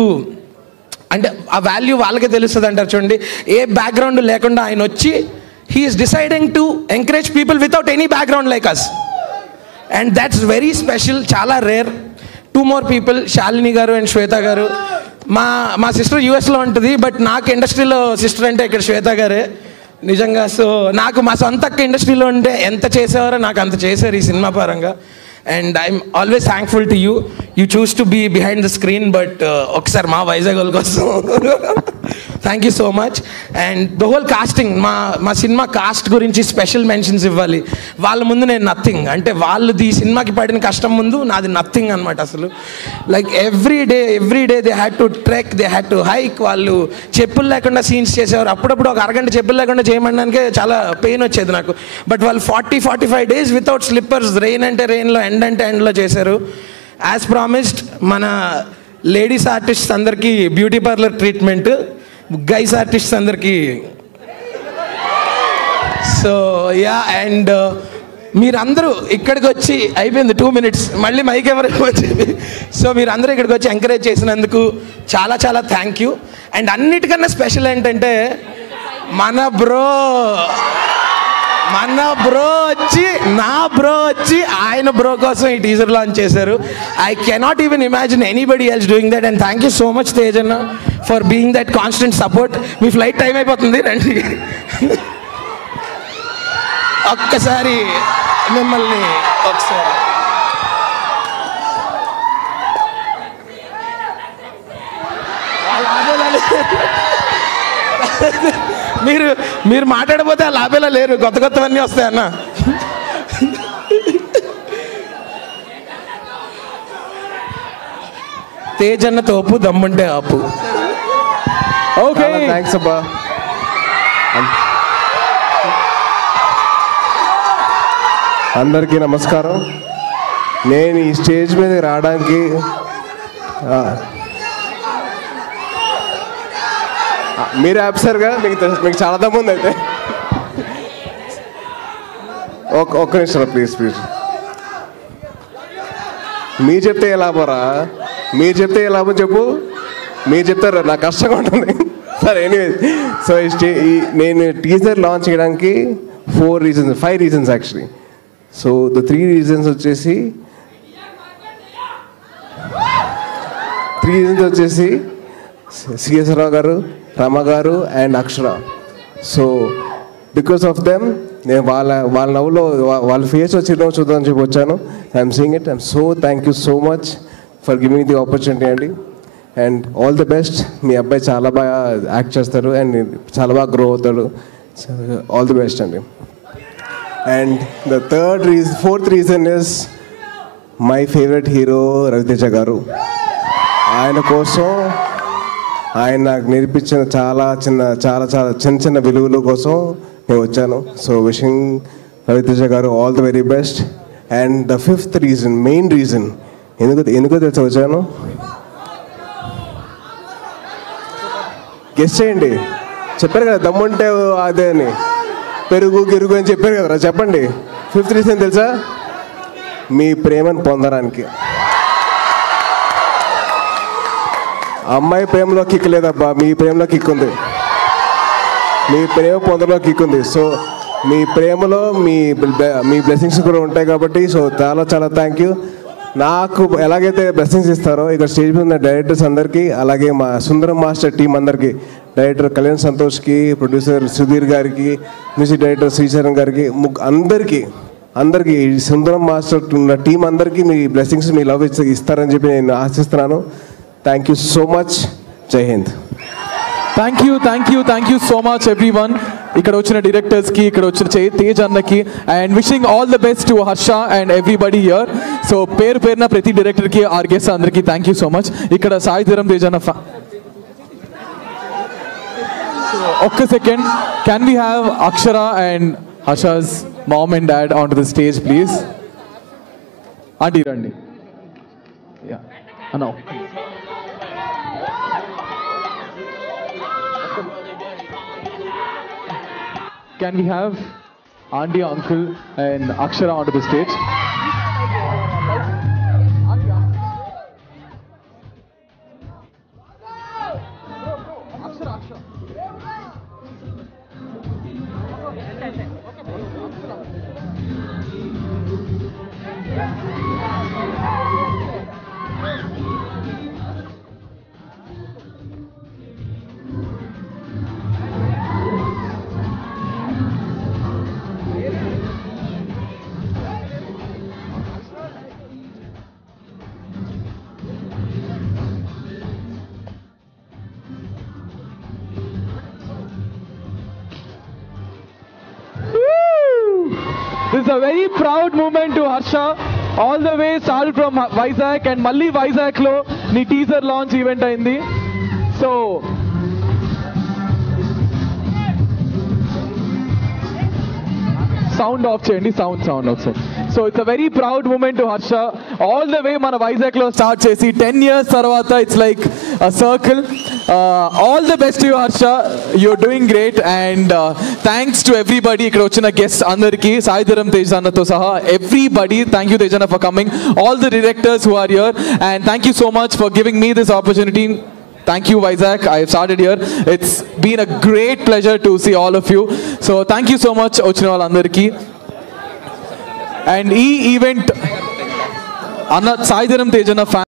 అంటే ఆ వాల్యూ వాళ్ళకే తెలుస్తుంది అంటారు చూడండి. ఏ బ్యాక్గ్రౌండ్ లేకుండా ఆయన వచ్చి he's deciding to encourage people without any background like us. And that's very special, చాలా rare. 2 more people, Shalini garu and శ్వేత గారు. మా సిస్టర్ యూఎస్లో ఉంటుంది, బట్ నాకు ఇండస్ట్రీలో సిస్టర్ అంటే ఇక్కడ శ్వేత గారే నిజంగా. సో నాకు మా సొంత అక్క ఇండస్ట్రీలో ఉంటే ఎంత చేసేవారో నాకు అంత చేశారు ఈ సినిమా పరంగా. And I'm always thankful to you. You choose to be behind the screen, but ఒకసారి మా వైజాగ్ వాళ్ళ కోసం thank you so much. And the whole casting, మా సినిమా కాస్ట్ గురించి స్పెషల్ మెన్షన్స్ ఇవ్వాలి. వాళ్ళ ముందు నేను నథింగ్. అంటే వాళ్ళు ఈ సినిమాకి పడిన కష్టం ముందు నాది నథింగ్ అనమాట అసలు. Like every day they had to trek, they had to hike. వాళ్ళు చెప్పులు లేకుండా సీన్స్ చేసేవారు. అప్పుడప్పుడు ఒక అరగంట చెప్పులు లేకుండా చేయమనడానికే చాలా పెయిన్ వచ్చేది నాకు. బట్ వాళ్ళు 40-45 days వితౌట్ స్లిప్పర్స్, రెయిన్ అంటే రెయిన్లో, ఎండ్ అంటే ఎండ్లో చేశారు. యాజ్ ప్రామిస్డ్ మన లేడీస్ ఆర్టిస్ట్స్ అందరికీ beauty parlour treatment, guys artists అందరికీ. సో యా, అండ్ మీరందరూ ఇక్కడికి వచ్చి అయిపోయింది 2 minutes, మళ్ళీ మైక్ ఎవరికి వచ్చింది. సో మీరందరూ ఇక్కడికి వచ్చి ఎంకరేజ్ చేసినందుకు చాలా చాలా థ్యాంక్ యూ. అండ్ అన్నిటికన్నా స్పెషల్ ఏంటంటే మన బ్రో వచ్చి ఆయన బ్రో కోసం ఈ టీజర్ లాంచ్ చేశారు. I cannot even imagine anybody else doing that. And thank you so much Tej అన్న for being that constant support. మీ ఫ్లైట్ టైం అయిపోతుంది, రండి. ఒక్కసారి మిమ్మల్ని ఒకసారి మీరు మాట్లాడబోతే ఆ లాభేలా లేరు, కొత్తవన్నీ వస్తాయన్న. తేజ్ అన్న తోపు, దమ్ముంటే ఆపు. ఓకే థ్యాంక్స్ అబ్బా. అందరికీ నమస్కారం. నేను ఈ స్టేజ్ మీద రావడానికి మీరు ఆఫీసర్గా మీకు చాలా దమ్ముంది. అయితే ఒక్క నిమిషం ప్లీజ్. మీరు చెప్తే ఏ లాభరా? మీరు చెప్తే ఏ లాభం చెప్పు. మీరు చెప్తారు నాకు కష్టంగా ఉంటుంది. సరే ఎనీవే, సో నేను టీజర్ లాంచ్ చేయడానికి 5 reasons actually. So the 3 reasons వచ్చేసి సిఎస్ రావు గారు, రమ గారు and Akshara. So because of them నేను వాళ్ళ నవ్వులో వాళ్ళ ఫేస్ వచ్చి నవ్వు చూద్దామని చెప్పి వచ్చాను. I'm seeing it. I'm so thank you so much for giving the opportunity అండి. And all the best. మీ అబ్బాయి చాలా బాగా యాక్ట్ చేస్తారు అండ్ చాలా బాగా గ్రో అవుతాడు. ఆల్ ది బెస్ట్ అండి. And the 4th reason is my favourite hero Ravi Teja garu. ఆయన కోసం ఆయన నాకు నేర్పించిన చాలా చిన్న విలువల కోసం నేను వచ్చాను. సో విషింగ్ రవితేజ గారు all the very best. And the fifth reason, main reason ఎందుకో తెలిసి వచ్చాను, గెస్ట్ చేయండి. చెప్పారు కదా దమ్ముంటే అదే అని, పెరుగు గిరుగు అని చెప్పారు కదా, చెప్పండి. ఫిఫ్త్ రీజన్ తెలుసా? మీ ప్రేమను పొందడానికి. అమ్మాయి ప్రేమలో కిక్ లేదబ్బా, మీ ప్రేమలో కిక్ ఉంది. మీ ప్రేమ పొందలో కిక్ ఉంది. సో మీ ప్రేమలో మీ బ్లెస్సింగ్స్ కూడా ఉంటాయి కాబట్టి సో చాలా థ్యాంక్ యూ. నాకు ఎలాగైతే బ్లెస్సింగ్స్ ఇస్తారో ఇక్కడ స్టేజ్ మీద ఉన్న డైరెక్టర్స్ అందరికీ, అలాగే మా సుందరం మాస్టర్ టీం అందరికీ, డైరెక్టర్ కళ్యాణ్ సంతోష్కి, ప్రొడ్యూసర్ సుధీర్ గారికి, మ్యూజిక్ డైరెక్టర్ శ్రీచరణ్ గారికి, అందరికీ ఈ సుందరం మాస్టర్ ఉన్న టీం అందరికీ మీ బ్లెస్సింగ్స్, మీ లవ్ ఇస్తారని చెప్పి నేను ఆశిస్తున్నాను. Thank you so much. Jai Hind. Thank you so much everyone. ఇక్కడ వచ్చిన డైరెక్టర్స్కి, ఇక్కడ వచ్చిన తేజ్ అన్నకి, and wishing all the best to Harsha and everybody here. So పేరున ప్రతి డైరెక్టర్కి, ఆర్ గెస్ట్ అందరికీ థ్యాంక్ యూ సో మచ్. ఇక్కడ సాయి ధరం తేజ్ అన్న ఒక్క second, can we have Akshara and Harsha's mom and dad on to the stage please. Aunty రండి. అన్న can we have auntie, uncle and Akshara onto the stage? This is a very proud moment to Harsha. All the way started from Vizag and Malli Vizag lo ni teaser launch event ayindi. So sound off cheyandi, sound off sir. So it's a very proud moment to Harsha. All the way mana Vizag lo start chesi 10 years tarvata it's like a circle. All the best to you Harsha, you're doing great and thanks to everybody ikkada vachina guests andarki, Sai Dharam Tej Anna to saha everybody, thank you Tejana for coming, all the directors who are here, and thank you so much for giving me this opportunity. Thank you Vizag, I have started here. It's been a great pleasure to see all of you. So thank you so much ochina vallandariki. And ee event Anna Sai Dharam Tej Anna